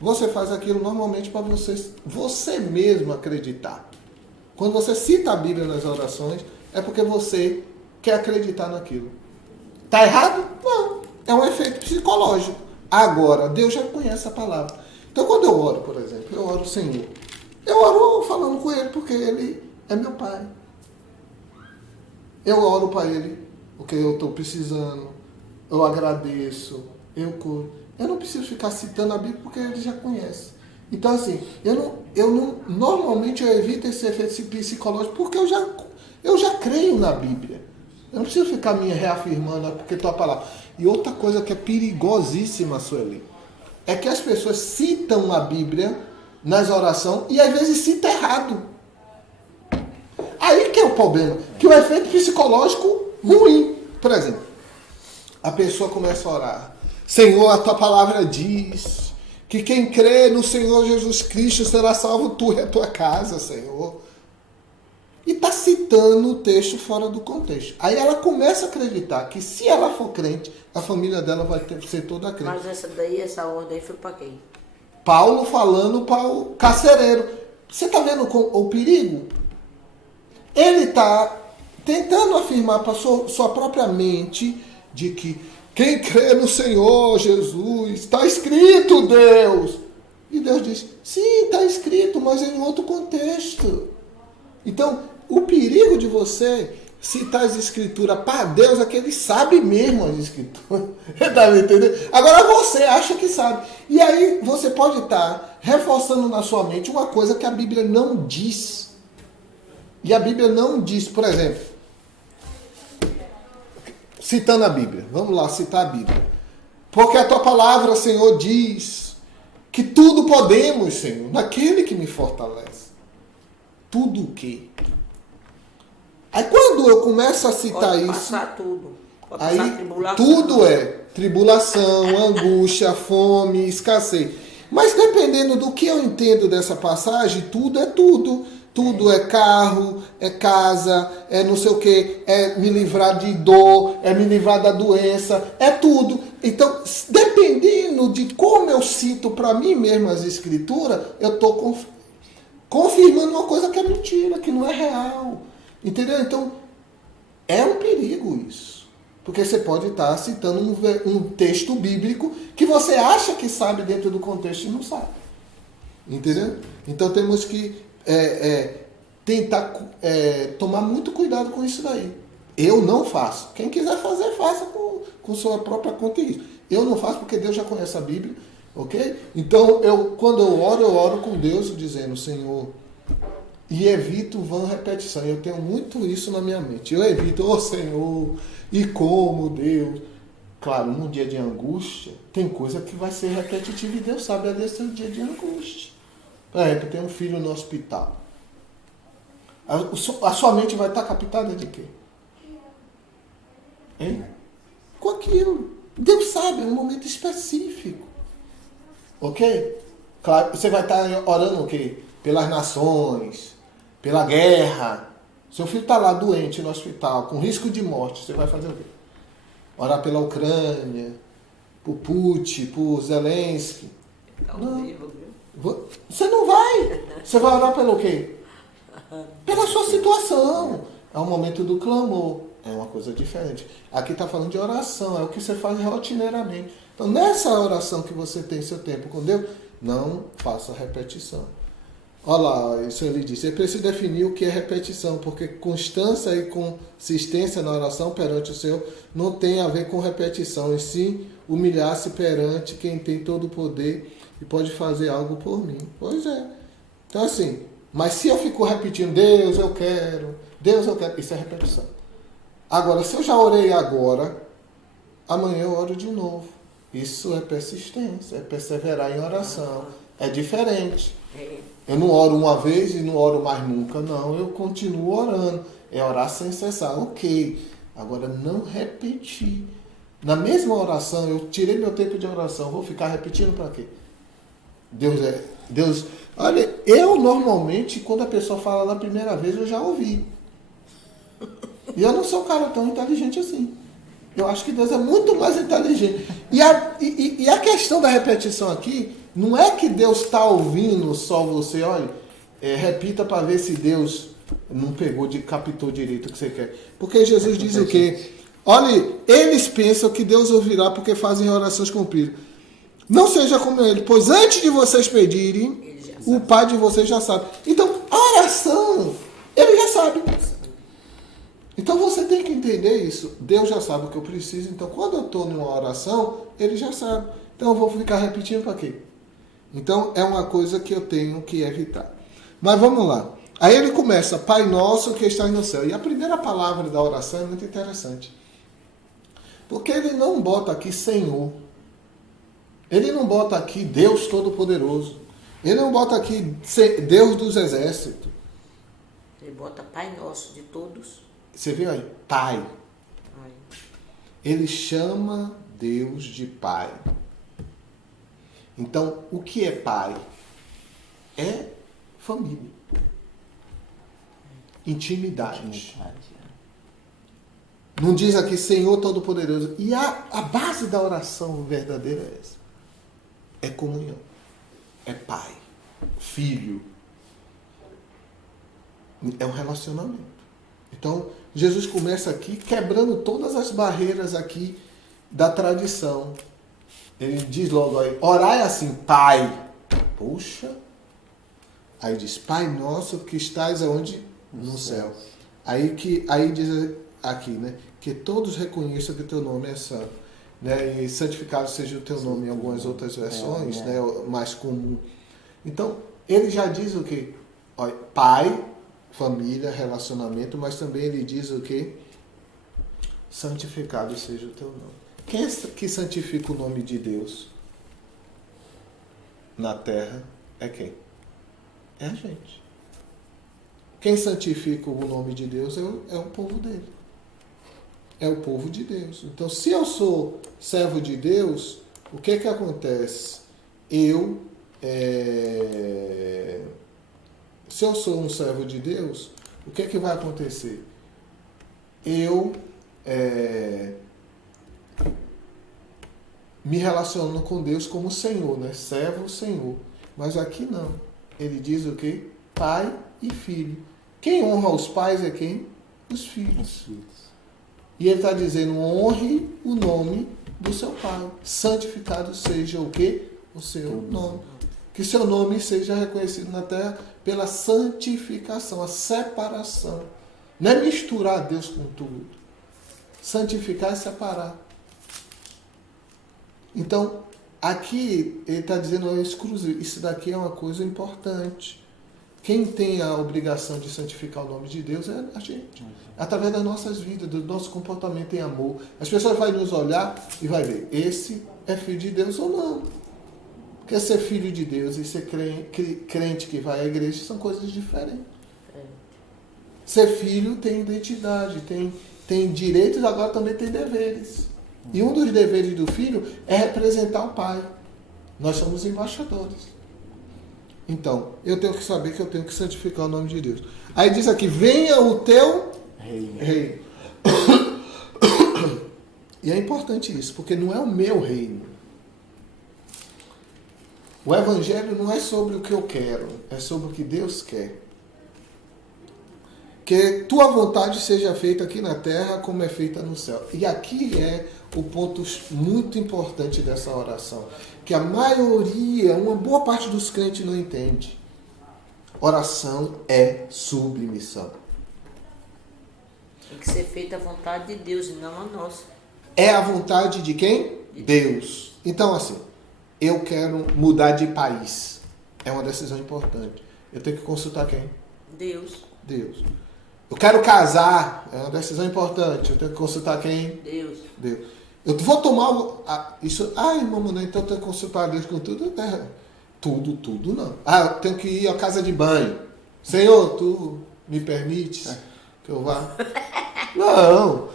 Você faz aquilo normalmente para você mesmo acreditar. Quando você cita a Bíblia nas orações, é porque você quer acreditar naquilo. Está errado? Não. É um efeito psicológico. Agora, Deus já conhece a palavra. Então, quando eu oro, por exemplo, eu oro, Senhor. Eu oro falando com Ele, porque Ele é meu Pai. Eu oro para Ele, porque eu estou precisando. Eu agradeço. Eu curo. Eu não preciso ficar citando a Bíblia, porque Ele já conhece. Então, assim, normalmente eu evito esse efeito psicológico, porque eu já creio na Bíblia. Eu não preciso ficar me reafirmando, porque tua palavra. E outra coisa que é perigosíssima, Sueli, é que as pessoas citam a Bíblia nas orações e às vezes cita errado. Aí que que é o problema? Que o efeito psicológico ruim. Por exemplo, a pessoa começa a orar. Senhor, a tua palavra diz que quem crê no Senhor Jesus Cristo será salvo tu e a tua casa, Senhor. E está citando o texto fora do contexto. Aí ela começa a acreditar que se ela for crente, a família dela vai ser toda crente. Mas essa ordem aí foi para quem? Paulo falando para o carcereiro. Você está vendo o perigo? Ele está tentando afirmar para sua própria mente de que quem crê no Senhor Jesus, está escrito, Deus. E Deus diz, sim, está escrito, mas em outro contexto. Então, o perigo de você citar as escrituras para Deus é que ele sabe mesmo as escrituras. Está me entendendo? Agora você acha que sabe. E aí você pode estar reforçando na sua mente uma coisa que a Bíblia não diz. E a Bíblia não diz, por exemplo, citando a Bíblia. Vamos lá citar a Bíblia. Porque a tua palavra, Senhor, diz que tudo podemos, Senhor, naquele que me fortalece. Tudo o quê? Aí quando eu começo a citar Pode isso, passar tudo. Pode aí passar tribulação. tudo é tribulação, angústia, fome, escassez. Mas dependendo do que eu entendo dessa passagem, tudo é tudo. Tudo é carro, é casa, é não sei o que, é me livrar de dor, é me livrar da doença, é tudo. Então, dependendo de como eu cito para mim mesmo as escrituras, eu estou confirmando uma coisa que é mentira, que não é real. Entendeu? Então, é um perigo isso. Porque você pode estar citando um texto bíblico que você acha que sabe dentro do contexto e não sabe. Entendeu? Então, temos que tentar tomar muito cuidado com isso daí. Eu não faço. Quem quiser fazer, faça com sua própria conta e risco. Eu não faço porque Deus já conhece a Bíblia, ok? Então, quando eu oro com Deus dizendo, Senhor, e evito vã repetição. Eu tenho muito isso na minha mente. Eu evito, Senhor, e como Deus. Claro, num dia de angústia, tem coisa que vai ser repetitiva e Deus sabe, ali é seu dia de angústia. Por exemplo, tem um filho no hospital. A sua mente vai estar captada de quê? Hein? Com aquilo. Deus sabe, é um momento específico. Ok? Claro, você vai estar orando o quê? Pelas nações, pela guerra. Seu filho está lá doente no hospital, com risco de morte. Você vai fazer o quê? Orar pela Ucrânia, por Putin, por Zelensky. Não. Você não vai. Você vai orar pelo quê? Pela sua situação. É um momento do clamor. É uma coisa diferente. Aqui está falando de oração. É o que você faz rotineiramente. Então, nessa oração que você tem seu tempo com Deus, não faça repetição. Olha lá, isso ele disse. É preciso definir o que é repetição, porque constância e consistência na oração perante o Senhor não tem a ver com repetição, e sim humilhar-se perante quem tem todo o poder e pode fazer algo por mim. Pois é. Então assim, mas se eu fico repetindo, Deus eu quero, isso é repetição. Agora, se eu já orei agora, amanhã eu oro de novo. Isso é persistência, é perseverar em oração. É diferente. Eu não oro uma vez e não oro mais nunca. Não, eu continuo orando. É orar sem cessar. Ok. Agora, não repetir. Na mesma oração, eu tirei meu tempo de oração. Vou ficar repetindo para quê? Deus. Olha, eu normalmente, quando a pessoa fala na primeira vez, eu já ouvi. E eu não sou um cara tão inteligente assim. Eu acho que Deus é muito mais inteligente. E a questão da repetição aqui, não é que Deus está ouvindo só você, olha, repita para ver se Deus não captou direito o que você quer. Porque Jesus diz o quê? Olha, eles pensam que Deus ouvirá porque fazem orações cumpridas. Não seja como ele, pois antes de vocês pedirem, o Pai de vocês já sabe. Então, a oração, ele já sabe. Então você tem que entender isso. Deus já sabe o que eu preciso. Então quando eu estou numa oração, ele já sabe. Então eu vou ficar repetindo para quê? Então é uma coisa que eu tenho que evitar. Mas vamos lá. Aí ele começa, Pai nosso que estás no céu. E a primeira palavra da oração é muito interessante. Porque ele não bota aqui Senhor. Ele não bota aqui Deus Todo-Poderoso. Ele não bota aqui Deus dos Exércitos. Ele bota Pai Nosso de todos. Você vê aí, Pai. Ai. Ele chama Deus de Pai. Então, o que é Pai? É família. Intimidade. Não diz aqui Senhor Todo-Poderoso. E a base da oração verdadeira é essa. É comunhão. É pai. Filho. É um relacionamento. Então, Jesus começa aqui quebrando todas as barreiras aqui da tradição. Ele diz logo aí, orai assim, Pai. Puxa. Aí diz, Pai nosso que estás aonde? No céu. Aí diz aqui, né? Que todos reconheçam que o teu nome é santo. Né? E santificado seja o teu nome em algumas outras versões, né? Mais comum. Então, ele já diz o quê? Olha, pai, família, relacionamento, mas também ele diz o quê? Santificado seja o teu nome. Quem é que santifica o nome de Deus na terra? É quem? É a gente. Quem santifica o nome de Deus é o povo dele. É o povo de Deus. Então, se eu sou servo de Deus, o que acontece? Se eu sou um servo de Deus, o que vai acontecer? Eu me relaciono com Deus como Senhor, né? Servo, Senhor. Mas aqui não. Ele diz o quê? Pai e filho. Quem honra os pais é quem? Os filhos. E ele está dizendo, honre o nome do seu pai. Santificado seja o quê? O seu nome. Que seu nome seja reconhecido na terra pela santificação, a separação. Não é misturar Deus com tudo. Santificar é separar. Então, aqui ele está dizendo, é exclusivo. Isso daqui é uma coisa importante. Quem tem a obrigação de santificar o nome de Deus é a gente. Através das nossas vidas, do nosso comportamento em amor. As pessoas vão nos olhar e vai ver, esse é filho de Deus ou não. Porque ser filho de Deus e ser crente que vai à igreja são coisas diferentes. Ser filho tem identidade, tem direitos, agora também tem deveres. E um dos deveres do filho é representar o pai. Nós somos embaixadores. Então, eu tenho que saber que eu tenho que santificar o nome de Deus. Aí diz aqui, venha o teu reino. E é importante isso, porque não é o meu reino. O evangelho não é sobre o que eu quero, é sobre o que Deus quer. Que tua vontade seja feita aqui na terra como é feita no céu. E aqui é o ponto muito importante dessa oração. Que a maioria, uma boa parte dos crentes não entende. Oração é submissão. Tem que ser feita a vontade de Deus e não a nossa. É a vontade de quem? Deus. Então, assim, eu quero mudar de país. É uma decisão importante. Eu tenho que consultar quem? Deus. Eu quero casar. É uma decisão importante. Eu tenho que consultar quem? Deus. Eu vou tomar isso. Irmão, então eu tenho que consultar Deus com tudo. Tudo não. Eu tenho que ir à casa de banho. Senhor, tu me permites que eu vá? Não.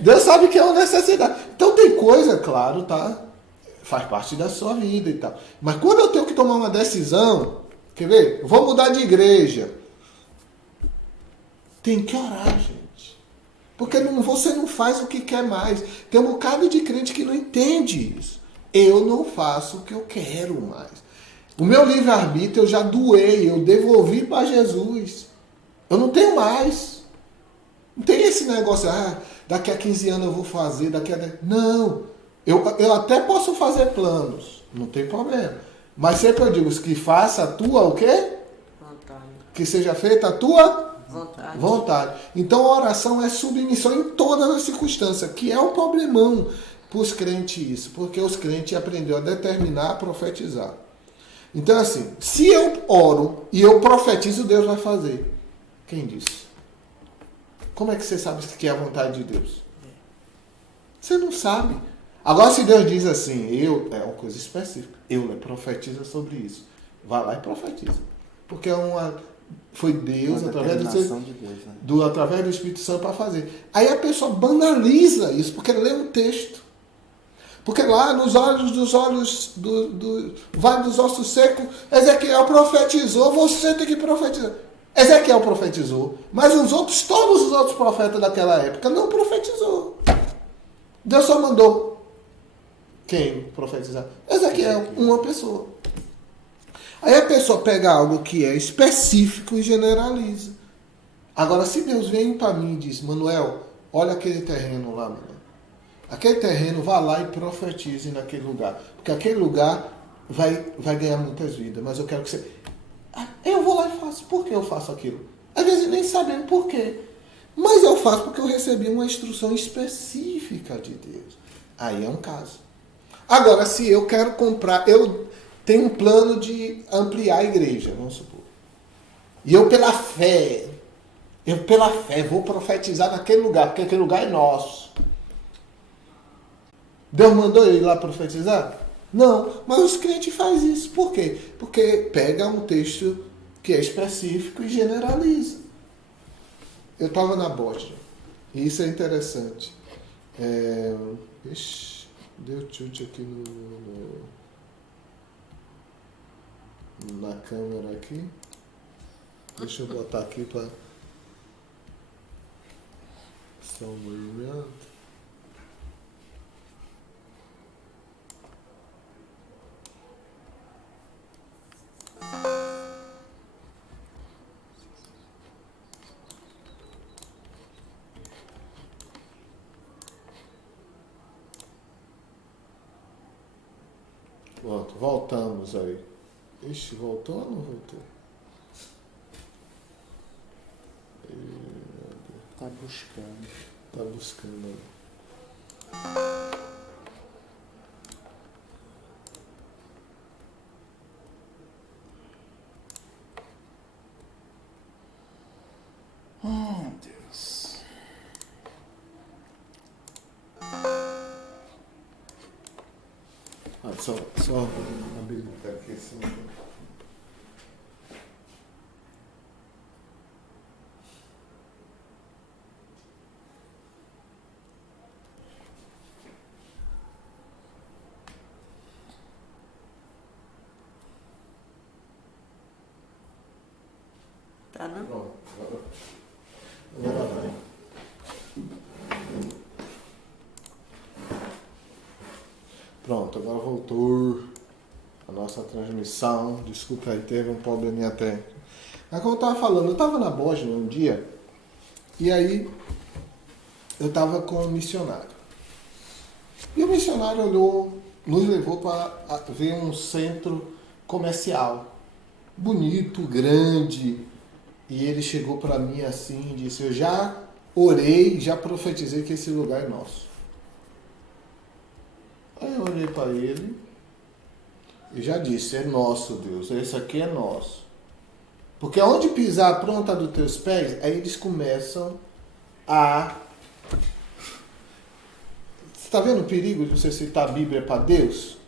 Deus sabe que é uma necessidade. Então tem coisa, claro, tá? Faz parte da sua vida e tal. Mas quando eu tenho que tomar uma decisão, quer ver? Eu vou mudar de igreja. Tem que orar, gente. Porque você não faz o que quer mais. Tem um bocado de crente que não entende isso. Eu não faço o que eu quero mais. O meu livre-arbítrio eu já doei, eu devolvi para Jesus. Eu não tenho mais. Não tem esse negócio, daqui a 15 anos eu vou fazer, daqui a 10... Não. Eu até posso fazer planos, não tem problema. Mas sempre eu digo, que faça a tua o quê? Vontade. Que seja feita a tua vontade. Então a oração é submissão em todas as circunstâncias, que é um problemão para os crentes isso, porque os crentes aprenderam a determinar, a profetizar. Então assim, se eu oro e eu profetizo, Deus vai fazer. Quem disse? Como é que você sabe que é a vontade de Deus? Você não sabe. Agora se Deus diz assim, é uma coisa específica, profetiza sobre isso. Vai lá e profetiza. Porque Foi Deus, Uma através determinação de Deus, né? através do Espírito Santo para fazer. Aí a pessoa banaliza isso, porque lê um texto. Porque lá nos olhos do Vale dos Ossos Secos, Ezequiel profetizou, você tem que profetizar. Ezequiel profetizou, mas todos os outros profetas daquela época não profetizou. Deus só mandou quem profetizar? Ezequiel, uma pessoa. Aí a pessoa pega algo que é específico e generaliza. Agora, se Deus vem para mim e diz, Manuel, olha aquele terreno lá, Manuel. Aquele terreno, vá lá e profetize naquele lugar. Porque aquele lugar vai ganhar muitas vidas. Mas eu quero que você... Eu vou lá e faço. Por que eu faço aquilo? Às vezes nem sabendo por quê. Mas eu faço porque eu recebi uma instrução específica de Deus. Aí é um caso. Agora, se eu quero comprar... Eu tenho um plano de ampliar a igreja, vamos supor. E eu pela fé vou profetizar naquele lugar, porque aquele lugar é nosso. Deus mandou eu ir lá profetizar? Não, mas os crentes fazem isso. Por quê? Porque pega um texto que é específico e generaliza. Eu estava na Bósnia, e isso é interessante. Deu chute aqui na câmera aqui. Deixa eu botar aqui para só um movimento. Pronto, voltamos aí. Ixi, voltou ou não voltou? Tá buscando. Tá buscando aí. Oh, Deus. Só habilitar aqui esse momento. Tá, não? Pronto, agora vai. Pronto, agora voltou a nossa transmissão. Desculpa aí, teve um probleminha técnico. Mas como eu estava falando, eu estava na Bósnia um dia, e aí eu estava com um missionário. E o missionário nos levou para ver um centro comercial, bonito, grande. E ele chegou para mim assim e disse, eu já orei, já profetizei que esse lugar é nosso. Aí eu olhei para ele e já disse, é nosso, Deus, esse aqui é nosso. Porque onde pisar a planta dos teus pés, aí eles começam a... Você está vendo o perigo de você citar a Bíblia para Deus?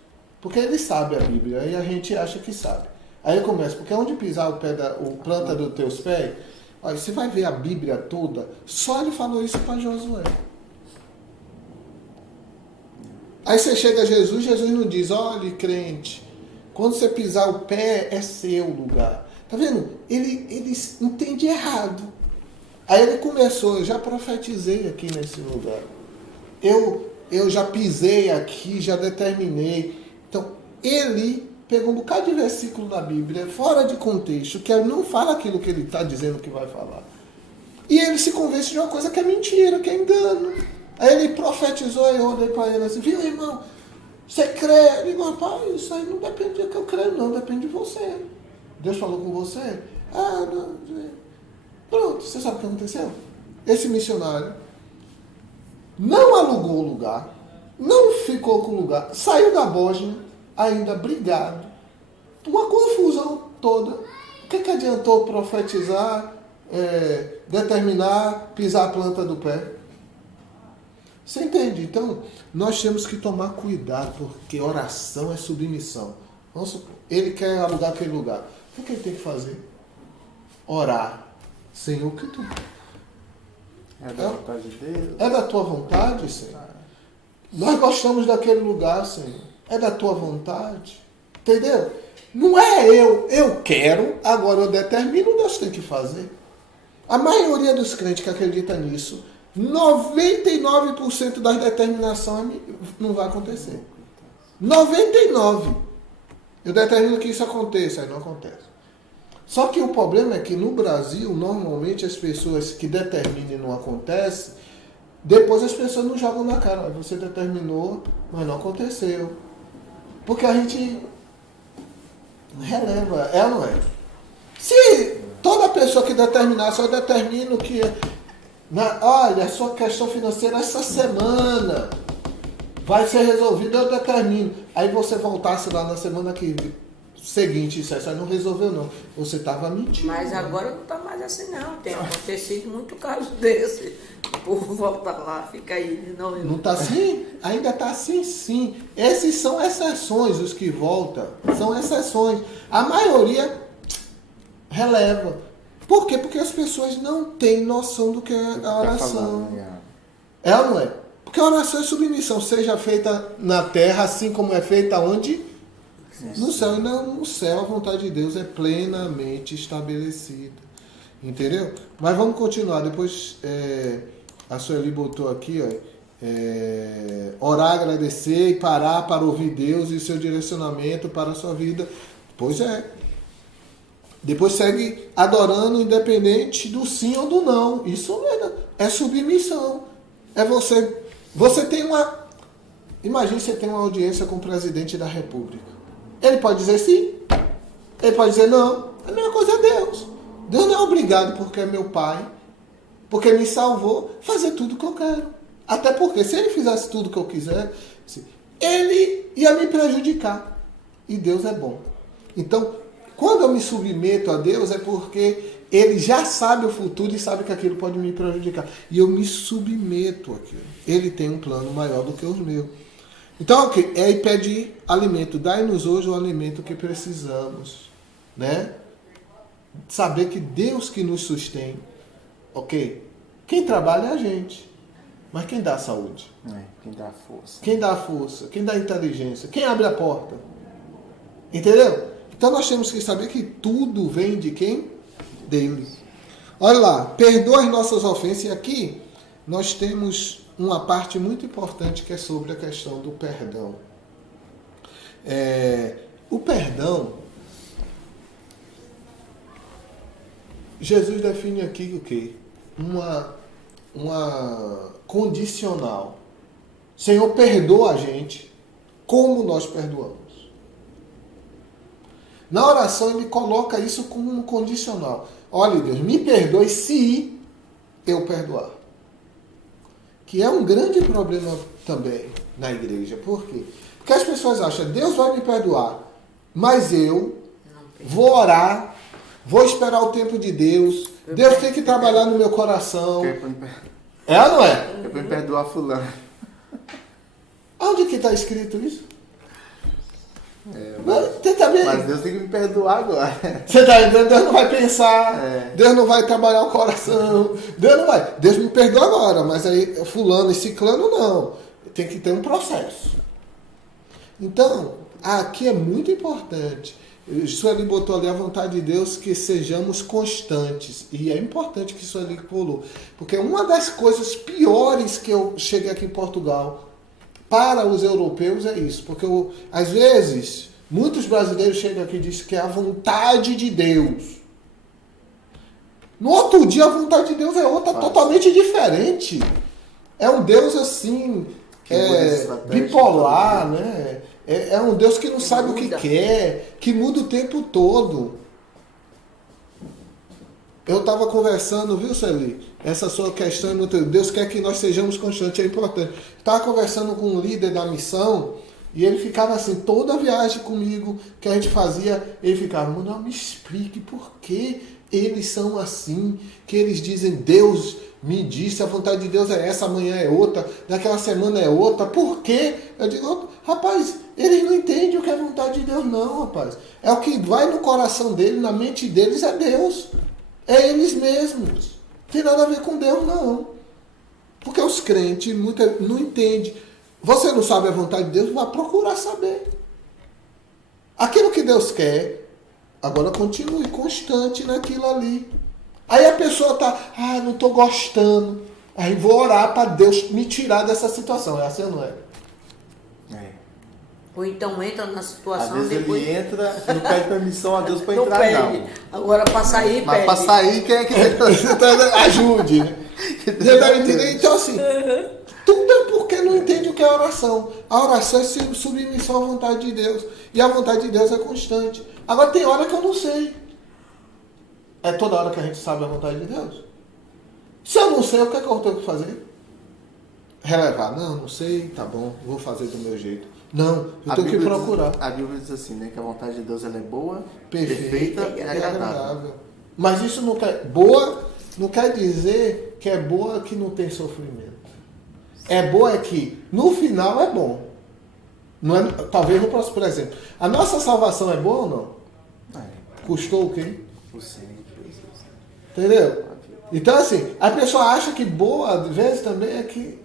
Porque ele sabe a Bíblia e a gente acha que sabe. Aí eu começo, porque onde pisar o planta dos teus pés, olha, você vai ver a Bíblia toda, só ele falou isso para Josué. Aí você chega a Jesus, Jesus não diz, olha, crente, quando você pisar o pé, é seu lugar. Tá vendo? Ele entende errado. Aí ele começou, eu já profetizei aqui nesse lugar. Eu já pisei aqui, já determinei. Então, ele pegou um bocado de versículo da Bíblia, fora de contexto, que não fala aquilo que ele está dizendo que vai falar. E ele se convence de uma coisa que é mentira, que é engano. Aí ele profetizou e eu olhei para ele assim, viu, irmão, você crê? Eu digo, rapaz, isso aí não depende do que eu creio, não, depende de você. Deus falou com você? Ah, não. Pronto, você sabe o que aconteceu? Esse missionário não alugou o lugar, não ficou com o lugar, saiu da Bósnia, ainda brigado, uma confusão toda. O que adiantou profetizar, determinar, pisar a planta do pé? Você entende? Então, nós temos que tomar cuidado, porque oração é submissão. Vamos supor, ele quer alugar aquele lugar. O que ele tem que fazer? orar. Senhor, que tu... É da vontade de Deus. É da tua vontade, Senhor? Nós gostamos daquele lugar, Senhor. É da tua vontade. Entendeu? Não é eu quero, agora eu determino, Deus tem que fazer. A maioria dos crentes que acreditam nisso, 99% das determinações não vai acontecer. 99%. Eu determino que isso aconteça, aí não acontece. Só que o problema é que no Brasil, normalmente as pessoas que determinam e não acontece, depois as pessoas não jogam na cara. Você determinou, mas não aconteceu. Porque a gente releva, é ou não é? Se toda pessoa que determinasse, eu determino que... olha, a sua questão financeira essa semana vai ser resolvida, eu determino. Aí você voltasse lá na semana seguinte, isso aí não resolveu não. Você estava mentindo. Mas agora não está mais assim não. Tem acontecido muito caso desse. O povo volta lá, fica aí. Não está assim? Ainda está assim, sim. Esses são exceções, os que voltam. São exceções. A maioria releva. Por quê? Porque as pessoas não têm noção do que é a oração. É ou não é? Porque a oração é submissão. Seja feita na terra, assim como é feita onde? No céu. E não, no céu a vontade de Deus é plenamente estabelecida. Entendeu? Mas vamos continuar. Depois a Sueli botou aqui, orar, agradecer e parar para ouvir Deus e seu direcionamento para a sua vida. Pois é. Depois segue adorando independente do sim ou do não. Isso é submissão. É você tem uma... Imagine você tem uma audiência com o presidente da República. Ele pode dizer sim. Ele pode dizer não. A mesma coisa é Deus. Deus não é obrigado, porque é meu pai, porque me salvou, fazer tudo que eu quero. Até porque se ele fizesse tudo que eu quiser, ele ia me prejudicar. E Deus é bom. Então, quando eu me submeto a Deus, é porque ele já sabe o futuro e sabe que aquilo pode me prejudicar. E eu me submeto àquilo. Ele tem um plano maior do que os meus. Então, ok, aí pede alimento. Dai-nos hoje o alimento que precisamos. Né? Saber que Deus que nos sustém. Ok? Quem trabalha é a gente. Mas quem dá a saúde? Quem dá a força. Quem dá a força? Quem dá a inteligência? Quem abre a porta? Entendeu? Então nós temos que saber que tudo vem de quem? Dele. Olha lá, perdoa as nossas ofensas. E aqui nós temos uma parte muito importante que é sobre a questão do perdão. O perdão, Jesus define aqui o quê? Uma condicional. Senhor, perdoa a gente como nós perdoamos. Na oração ele coloca isso como um condicional. Olha, Deus, me perdoe se eu perdoar. Que é um grande problema também na igreja. Por quê? Porque as pessoas acham, Deus vai me perdoar, mas eu vou orar, vou esperar o tempo de Deus, Deus tem que trabalhar no meu coração. É ou não é? Eu vou perdoar fulano. Onde que está escrito isso? Mas Deus tem que me perdoar agora. Você está entendendo? Deus não vai pensar, Deus não vai trabalhar o coração, Deus não vai. Deus me perdoa agora, mas aí fulano e ciclano não. Tem que ter um processo. Então, aqui é muito importante. Isso ali botou ali a vontade de Deus que sejamos constantes. E é importante que isso ali pulou. Porque uma das coisas piores que eu cheguei aqui em Portugal para os europeus é isso. Porque às vezes, muitos brasileiros chegam aqui e dizem que é a vontade de Deus. No outro dia, a vontade de Deus é outra, totalmente diferente. É um Deus assim, bipolar, né? É um Deus que não sabe o que quer, que muda o tempo todo. Eu estava conversando, viu, Celi? Essa sua questão é muito... Deus quer que nós sejamos constantes, é importante. Estava conversando com um líder da missão e ele ficava assim, toda a viagem comigo que a gente fazia, ele ficava, Manuel, me explique por que eles são assim, que eles dizem, Deus me disse, a vontade de Deus é essa, amanhã é outra, daquela semana é outra, por quê? Eu digo, rapaz, eles não entendem o que é vontade de Deus não, rapaz. É o que vai no coração dele, na mente deles é Deus. É eles mesmos. Tem nada a ver com Deus, não. Porque os crentes não entendem. Você não sabe a vontade de Deus, vai procurar saber. Aquilo que Deus quer, agora continue constante naquilo ali. Aí a pessoa tá, não estou gostando. Aí vou orar para Deus me tirar dessa situação. É assim ou não é? Ou então entra na situação Às vezes depois... ele entra, não pede permissão a Deus para não entrar, pede. não. Agora para sair, Mas pede. para sair, quem é que Ajude, né? Você tá entendendo? Então, assim, tudo é porque não entende o que é oração. A oração é submissão à vontade de Deus. E a vontade de Deus é constante. Agora, tem hora que eu não sei. É toda hora que a gente sabe a vontade de Deus? Se eu não sei, o que é que eu tenho que fazer? Relevar. Não sei, tá bom, vou fazer do meu jeito. Não, eu tenho que procurar. A Bíblia diz assim, né? Que a vontade de Deus ela é boa, Perfeita perfeita e agradável. Mas isso não quer... Boa não quer dizer que é boa que não tem sofrimento. É boa é que no final é bom. Não é, talvez no próximo, por exemplo. A nossa salvação é boa ou não? Custou o quê? O sangue de Jesus. Entendeu? Então, assim, a pessoa acha que boa, às vezes, também é que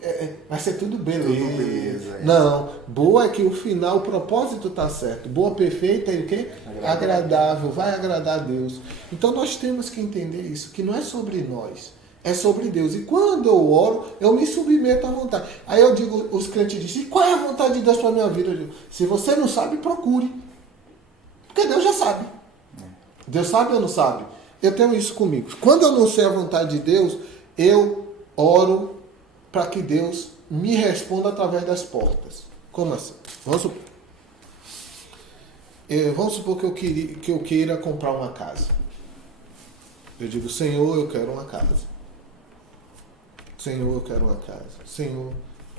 vai ser tudo beleza. Tudo beleza, Não, boa é que o final, o propósito está certo. Boa, perfeita e o quê? Agradável, vai agradar a Deus. Então, nós temos que entender isso, que não é sobre nós, é sobre Deus. E quando eu oro, eu me submeto à vontade. Aí eu digo, os crentes dizem, qual é a vontade de Deus para a minha vida? Eu digo, se você não sabe, procure. Porque Deus já sabe. Deus sabe ou não sabe? Eu tenho isso comigo. Quando eu não sei a vontade de Deus, eu oro para que Deus me responda através das portas. Como assim? Vamos supor que eu queira comprar uma casa. Eu digo, Senhor, eu quero uma casa. Senhor, eu quero uma casa. Senhor.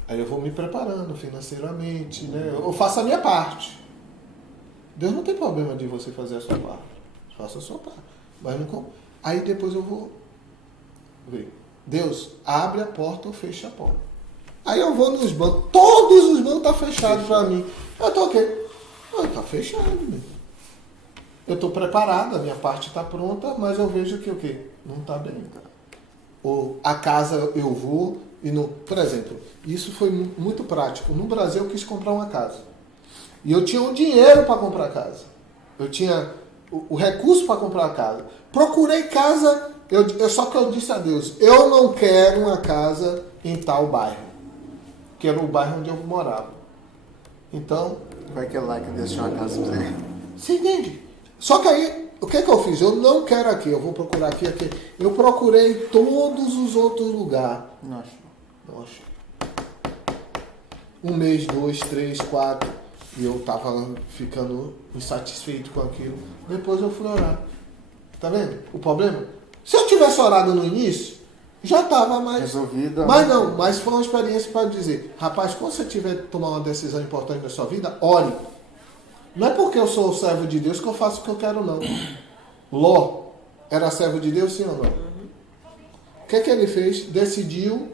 Aí eu vou me preparando financeiramente, né? Eu faço a minha parte. Deus não tem problema de você fazer a sua parte. Faça a sua parte. Mas não... Aí depois eu vou ver. Deus, abre a porta ou fecha a porta. Aí eu vou nos bancos. Todos os bancos estão fechados para mim. Eu estou ok. Está fechado. Mesmo. Eu estou preparado, a minha parte está pronta, mas eu vejo que o quê? Não está bem. Ou a casa eu vou e não... Por exemplo, isso foi muito prático. No Brasil eu quis comprar uma casa. E eu tinha o dinheiro para comprar a casa. Eu tinha o recurso para comprar a casa. Procurei casa, só que eu disse a Deus, eu não quero uma casa em tal bairro. Que era o bairro onde eu morava. Então... Vai que é lá que Deus tinha uma casa pra você. Você entende? Só que aí, o que eu fiz? Eu não quero aqui, eu vou procurar aqui. Eu procurei todos os outros lugares. Nossa. 1 mês, 2, 3, 4... E eu estava ficando insatisfeito com aquilo. Depois eu fui orar. Tá vendo o problema? Se eu tivesse orado no início, já estava mais... resolvida. Mas foi uma experiência para dizer, rapaz, quando você tiver que tomar uma decisão importante na sua vida, ore. Não é porque eu sou servo de Deus que eu faço o que eu quero, não. Ló era servo de Deus, sim ou não? O que ele fez? Decidiu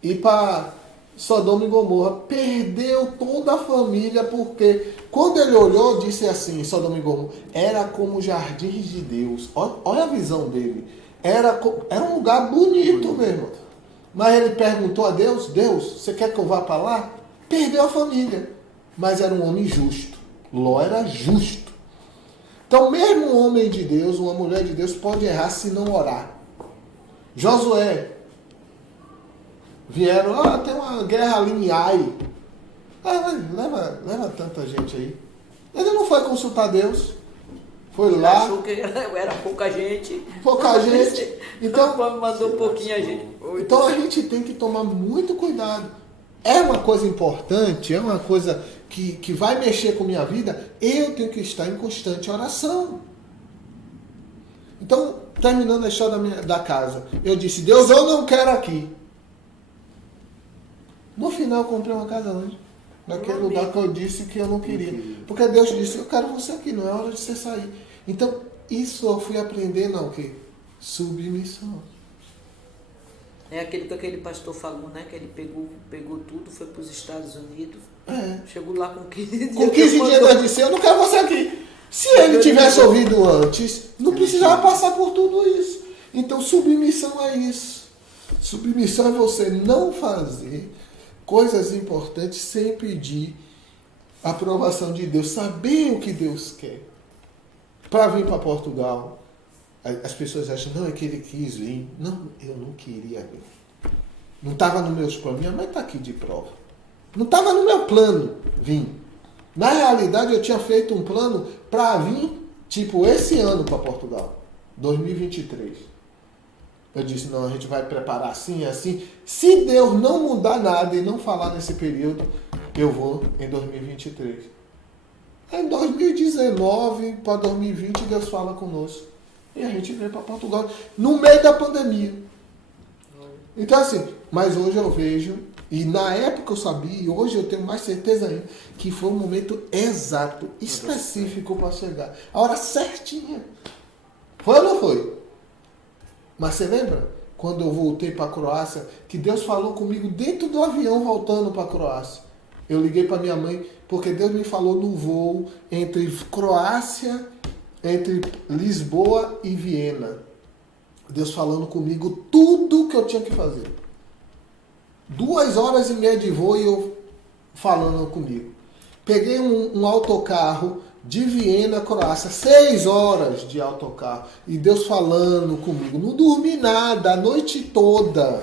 ir para Sodoma e Gomorra, perdeu toda a família, porque quando ele olhou, disse assim, Sodoma e Gomorra, era como jardins de Deus. Olha a visão dele. Era um lugar bonito mesmo. Mas ele perguntou a Deus, Deus, você quer que eu vá para lá? Perdeu a família. Mas era um homem justo. Ló era justo. Então, mesmo um homem de Deus, uma mulher de Deus, pode errar se não orar. Josué. Vieram, tem uma guerra ali em Ai. Leva tanta gente aí. Ele não foi consultar Deus. Foi Ele lá. achou que era pouca gente. Pouca gente. Então, mandou pouquinha gente. Então a gente tem que tomar muito cuidado. É uma coisa importante, é uma coisa que vai mexer com a minha vida. Eu tenho que estar em constante oração. Então, terminando a história da casa, eu disse, Deus, eu não quero aqui. No final, eu comprei uma casa onde? Naquele lugar que eu disse que eu não queria. Porque Deus disse, eu quero você aqui, não é hora de você sair. Então, isso eu fui aprendendo o quê? Submissão. É aquilo que aquele pastor falou, né? Que ele pegou tudo, foi para os Estados Unidos. É. Chegou lá com 15 dias. Com 15 dias Deus disse, eu não quero você aqui. Se ele tivesse ouvido antes, não precisava passar por tudo isso. Então, submissão é isso. Submissão é você não fazer coisas importantes sem pedir a aprovação de Deus, saber o que Deus quer. Para vir para Portugal, as pessoas acham, não, é que ele quis vir. Não, eu não queria vir. Não estava nos meus planos. Minha mãe está aqui de prova. Não estava no meu plano vir. Na realidade, eu tinha feito um plano para vir, tipo, esse ano para Portugal. 2023. Eu disse, não, a gente vai preparar assim, assim. Se Deus não mudar nada e não falar nesse período, eu vou em 2023. Em 2019 para 2020, Deus fala conosco. E a gente veio para Portugal no meio da pandemia. Então assim, mas hoje eu vejo, e na época eu sabia, e hoje eu tenho mais certeza ainda, que foi um momento exato, específico para chegar. A hora certinha. Foi ou não foi? Mas você lembra? Quando eu voltei para a Croácia, que Deus falou comigo dentro do avião voltando para a Croácia. Eu liguei para minha mãe, porque Deus me falou no voo entre Croácia, entre Lisboa e Viena. Deus falando comigo tudo que eu tinha que fazer. 2h30 de voo e eu falando comigo. Peguei um autocarro de Viena, Croácia, 6 horas de autocarro. E Deus falando comigo. Não dormi nada, a noite toda.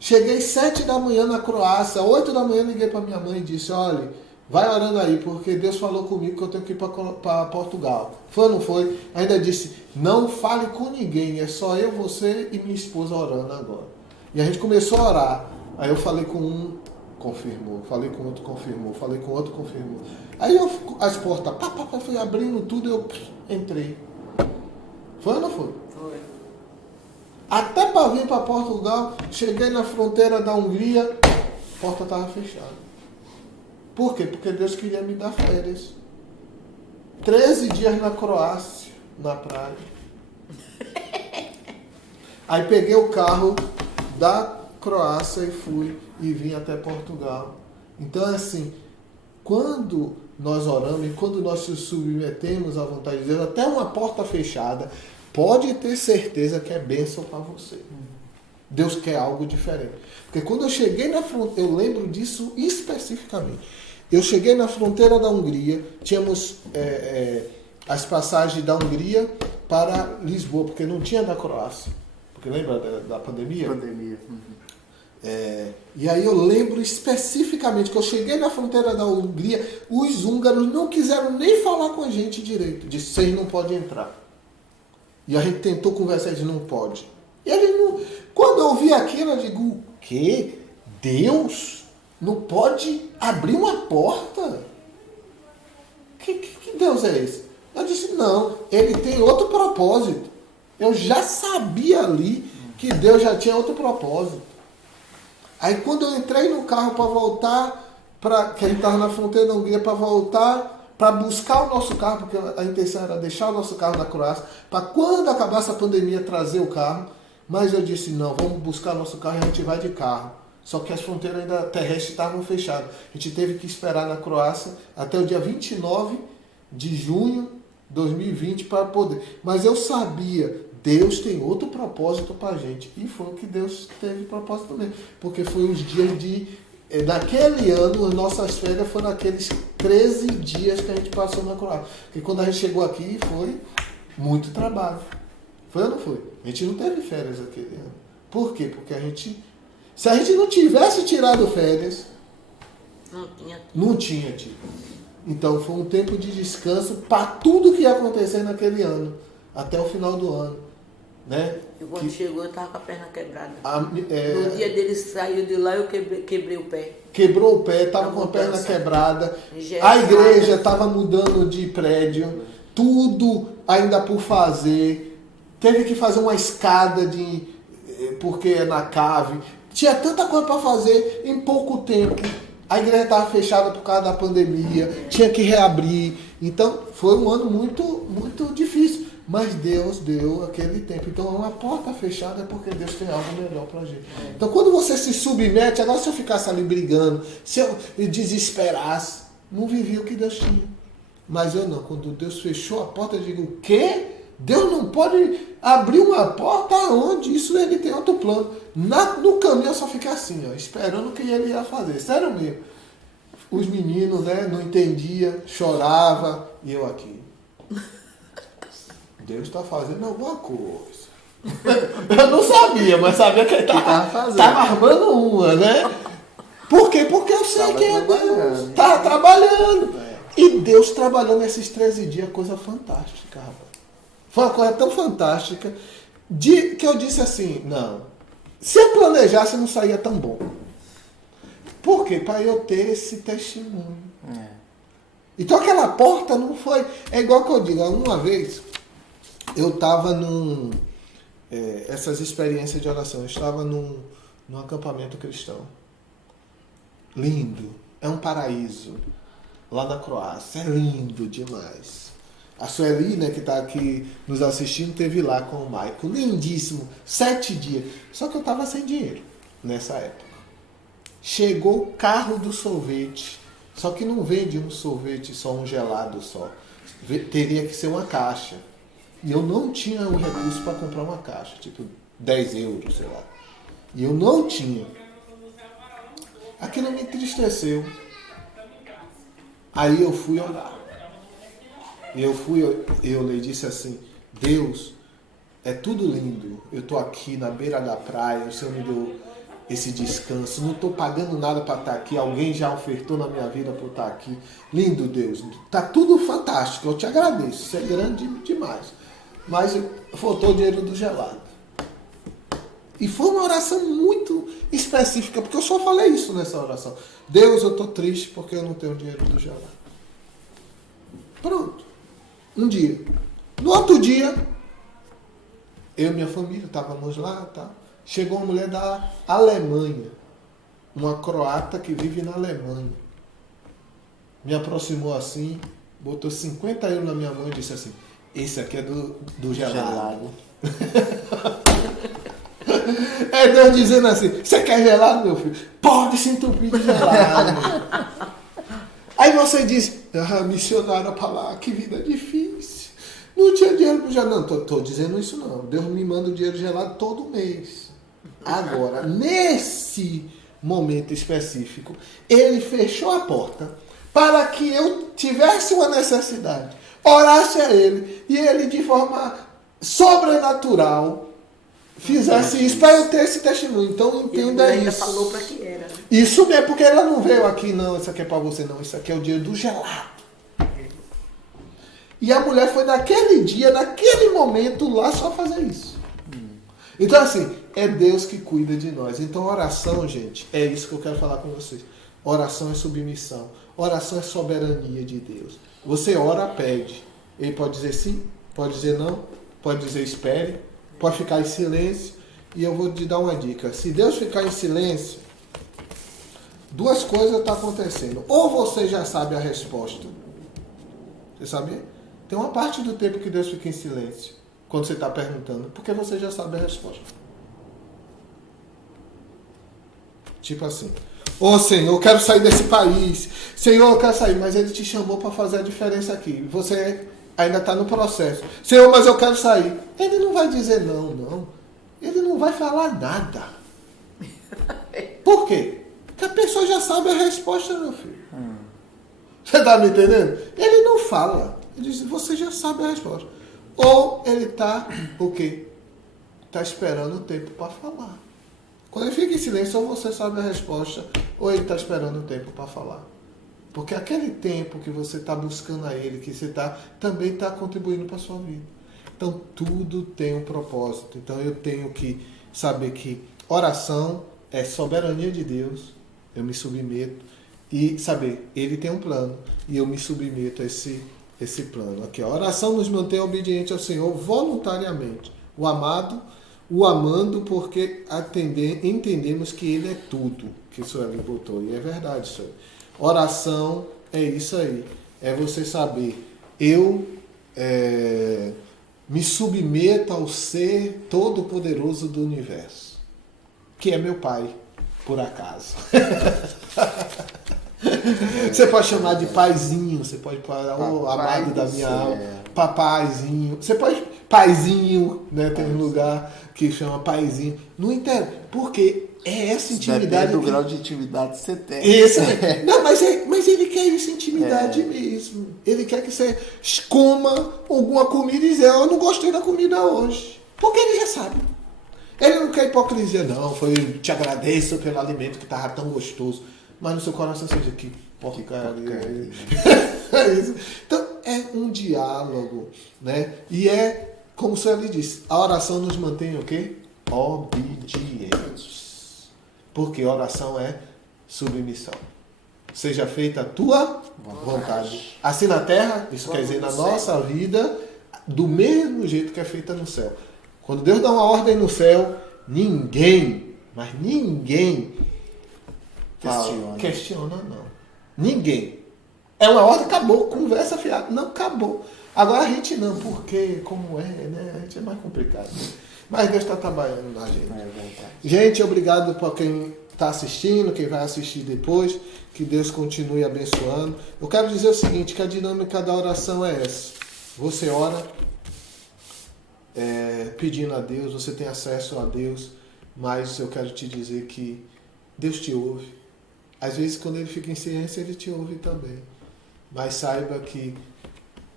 Cheguei 7 da manhã na Croácia, 8 da manhã liguei para minha mãe e disse, olha, vai orando aí, porque Deus falou comigo que eu tenho que ir para Portugal. Foi ou não foi? Ainda disse, não fale com ninguém, é só eu, você e minha esposa orando agora. E a gente começou a orar. Aí eu falei com um, confirmou. Falei com outro, confirmou. Falei com outro, confirmou. Aí as portas, foi abrindo tudo e eu entrei. Foi ou não foi? Foi. Até para vir para Portugal, cheguei na fronteira da Hungria, a porta estava fechada. Por quê? Porque Deus queria me dar férias. 13 dias na Croácia, na praia. Aí peguei o carro da Croácia e fui e vim até Portugal. Então, assim, quando nós oramos e quando nós se submetemos à vontade de Deus, até uma porta fechada, pode ter certeza que é bênção para você. Deus quer algo diferente. Porque quando eu cheguei na fronteira, eu lembro disso especificamente. Eu cheguei na fronteira da Hungria, tínhamos as passagens da Hungria para Lisboa, porque não tinha da Croácia. Porque lembra da pandemia? Pandemia. E aí eu lembro especificamente que eu cheguei na fronteira da Hungria, os húngaros não quiseram nem falar com a gente direito. Disse, vocês não podem entrar. E a gente tentou conversar e disse, não pode. E ele não... Quando eu vi aquilo, eu digo, o quê? Deus não pode abrir uma porta? Que Deus é esse? Eu disse, não, ele tem outro propósito. Eu já sabia ali que Deus já tinha outro propósito. Aí quando eu entrei no carro para voltar, que a gente estava na fronteira da Hungria para voltar, para buscar o nosso carro, porque a intenção era deixar o nosso carro na Croácia, para quando acabasse a pandemia trazer o carro, mas eu disse, não, vamos buscar o nosso carro e a gente vai de carro. Só que as fronteiras ainda terrestres estavam fechadas. A gente teve que esperar na Croácia até o dia 29 de junho de 2020 para poder. Mas eu sabia, Deus tem outro propósito para a gente. E foi o que Deus teve propósito também. Porque foi os dias de... Naquele ano, as nossas férias foram aqueles 13 dias que a gente passou na Croácia. Porque quando a gente chegou aqui, foi muito trabalho. Foi ou não foi? A gente não teve férias aquele ano. Por quê? Porque a gente... Se a gente não tivesse tirado férias, não tinha tido. Então foi um tempo de descanso para tudo que ia acontecer naquele ano, até o final do ano. Né? E quando chegou, eu estava com a perna quebrada. No dia dele saiu de lá, eu quebrei o pé. Quebrou o pé, estava com a perna quebrada. A igreja estava mudando de prédio, tudo ainda por fazer. Teve que fazer uma escada porque é na cave. Tinha tanta coisa para fazer em pouco tempo. A igreja estava fechada por causa da pandemia, tinha que reabrir. Então, foi um ano muito, muito difícil. Mas Deus deu aquele tempo. Então, uma porta fechada é porque Deus tem algo melhor para a gente. Então, quando você se submete, agora se eu ficasse ali brigando, se eu desesperasse, não vivia o que Deus tinha. Mas eu não. Quando Deus fechou a porta, eu digo, o quê? Deus não pode abrir uma porta aonde? Isso ele tem outro plano. No caminho eu só fiquei assim, ó, esperando o que ele ia fazer. Sério mesmo. Os meninos, né, não entendiam, chorava e eu aqui. Deus está fazendo alguma coisa. Eu não sabia, mas sabia que ele estava armando uma, né? Por quê? Porque eu sei quem é Deus. Estava trabalhando. E Deus trabalhando esses 13 dias, coisa fantástica, rapaz. Foi uma coisa tão fantástica que eu disse assim, não, se eu planejasse não saía tão bom. Por quê? Para eu ter esse testemunho. Então aquela porta não foi... É igual que eu digo, uma vez eu estava essas experiências de oração, eu estava num acampamento cristão. Lindo. É um paraíso. Lá na Croácia. É lindo demais. A Sueli, né, que está aqui nos assistindo, teve lá com o Maico. Lindíssimo. 7 dias. Só que eu estava sem dinheiro nessa época. Chegou o carro do sorvete. Só que não vende um sorvete só, um gelado só. Teria que ser uma caixa. E eu não tinha o recurso para comprar uma caixa. Tipo 10 euros, sei lá. E eu não tinha. Aquilo me entristeceu. Aí eu fui orar. Eu lhe disse assim, Deus, é tudo lindo. Eu estou aqui na beira da praia, o Senhor me deu esse descanso. Não estou pagando nada para estar aqui. Alguém já ofertou na minha vida para eu estar aqui. Lindo, Deus. Está tudo fantástico. Eu te agradeço. Isso é grande demais. Mas faltou o dinheiro do gelado. E foi uma oração muito específica, porque eu só falei isso nessa oração. Deus, eu estou triste porque eu não tenho dinheiro do gelado. Pronto. Um dia. No outro dia, eu e minha família estávamos lá, tá? Chegou uma mulher da Alemanha, uma croata que vive na Alemanha. Me aproximou assim, botou 50 euros na minha mão e disse assim, esse aqui é do gelado. É Deus dizendo assim, você quer gelado, meu filho? Pode se entupir de gelado. Aí você diz, missionário para lá, que vida difícil. Não tinha dinheiro para gelado. Não, estou dizendo isso não. Deus me manda o dinheiro gelado todo mês. Agora, nesse momento específico, ele fechou a porta para que eu tivesse uma necessidade, orasse a ele, e ele de forma sobrenatural fizesse isso para eu ter esse testemunho. Então entenda isso. Falou para que era. Isso não é porque ela não veio aqui, não, isso aqui é para você, não, isso aqui é o dia do gelado. E a mulher foi naquele dia, naquele momento lá só fazer isso. Então assim, é Deus que cuida de nós. Então oração, gente, é isso que eu quero falar com vocês. Oração é submissão. Oração é soberania de Deus. Você ora, pede. Ele pode dizer sim, pode dizer não, pode dizer espere, pode ficar em silêncio. E eu vou te dar uma dica. Se Deus ficar em silêncio, duas coisas estão acontecendo. Ou você já sabe a resposta. Você sabia? Tem uma parte do tempo que Deus fica em silêncio quando você está perguntando, porque você já sabe a resposta. Tipo assim, ô Senhor, eu quero sair desse país. Senhor, eu quero sair, mas Ele te chamou para fazer a diferença aqui. Você ainda está no processo. Senhor, mas eu quero sair. Ele não vai dizer não. Ele não vai falar nada. Por quê? Porque a pessoa já sabe a resposta, meu filho. Você está me entendendo? Ele não fala. Ele diz, você já sabe a resposta. Ou ele está, o quê? Está esperando o tempo para falar. Quando ele fica em silêncio, ou você sabe a resposta, ou ele está esperando o tempo para falar. Porque aquele tempo que você está buscando a ele, que você também está contribuindo para a sua vida. Então, tudo tem um propósito. Então, eu tenho que saber que oração é soberania de Deus. Eu me submeto. E saber, ele tem um plano. E eu me submeto a esse plano. Aqui, a oração nos mantém obedientes ao Senhor voluntariamente. O amando porque entendemos que Ele é tudo. Que isso ele botou. E é verdade isso aí. Oração é isso aí. É você saber, eu me submeto ao ser todo-poderoso do universo. Que é meu Pai, por acaso. Você pode chamar de paizinho, você pode falar, ô amado da minha alma, papaizinho. Você pode, paizinho, né? Tem um lugar que chama paizinho. Não entendo, porque é essa intimidade. Depende do grau de intimidade que você tem. Esse, não, mas ele quer essa intimidade mesmo. Ele quer que você coma alguma comida e dizer, eu não gostei da comida hoje. Porque ele já sabe. Ele não quer hipocrisia, não. Foi, te agradeço pelo alimento que estava tão gostoso. Mas no seu coração seja que porcaria. É isso. Então, é um diálogo, né? E é, como o senhor lhe disse, a oração nos mantém o quê? Obedientes. Porque oração é submissão. Seja feita a tua vontade. Assim na terra, isso quer dizer na nossa vida, do mesmo jeito que é feita no céu. Quando Deus dá uma ordem no céu, ninguém, mas ninguém questiona, não. Ninguém. É uma ordem, acabou, conversa fiada. Não, acabou. Agora a gente não, porque, como é, né? A gente é mais complicado. Mas Deus está trabalhando na gente. É verdade. Gente, obrigado por quem está assistindo, quem vai assistir depois. Que Deus continue abençoando. Eu quero dizer o seguinte, que a dinâmica da oração é essa. Você ora pedindo a Deus, você tem acesso a Deus, mas eu quero te dizer que Deus te ouve. Às vezes, quando Ele fica em silêncio, Ele te ouve também. Mas saiba que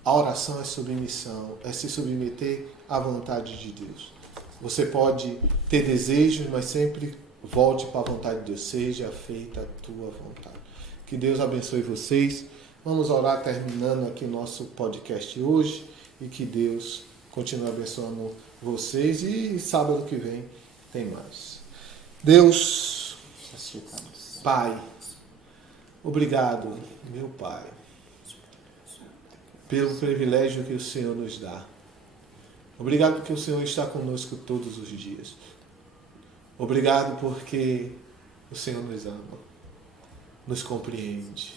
a oração é submissão, é se submeter à vontade de Deus. Você pode ter desejos, mas sempre volte para a vontade de Deus. Seja feita a tua vontade. Que Deus abençoe vocês. Vamos orar terminando aqui nosso podcast hoje e que Deus continue abençoando vocês e sábado que vem tem mais. Deus, Pai, obrigado, meu Pai, pelo privilégio que o Senhor nos dá. Obrigado porque o Senhor está conosco todos os dias. Obrigado porque o Senhor nos ama, nos compreende,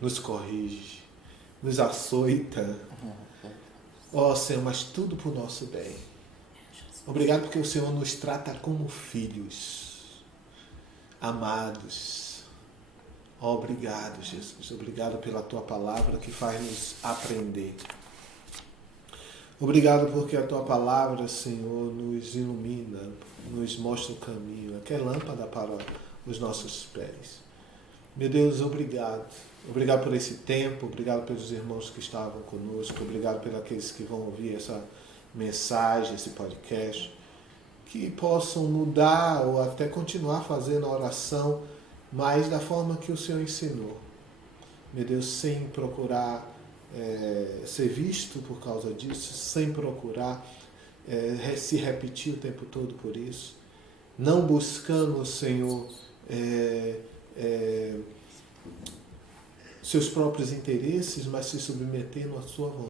nos corrige, nos açoita. Ó Senhor, mas tudo para o nosso bem. Obrigado porque o Senhor nos trata como filhos, amados. Ó, obrigado, Jesus. Obrigado pela Tua palavra que faz nos aprender. Obrigado porque a Tua palavra, Senhor, nos ilumina, nos mostra o caminho, que é lâmpada para os nossos pés. Meu Deus, obrigado. Obrigado por esse tempo, obrigado pelos irmãos que estavam conosco, obrigado pelos aqueles que vão ouvir essa mensagem, esse podcast, que possam mudar ou até continuar fazendo a oração, mas da forma que o Senhor ensinou. Meu Deus, sem procurar ser visto por causa disso, sem procurar se repetir o tempo todo por isso, não buscando, Senhor, seus próprios interesses, mas se submetendo à sua vontade.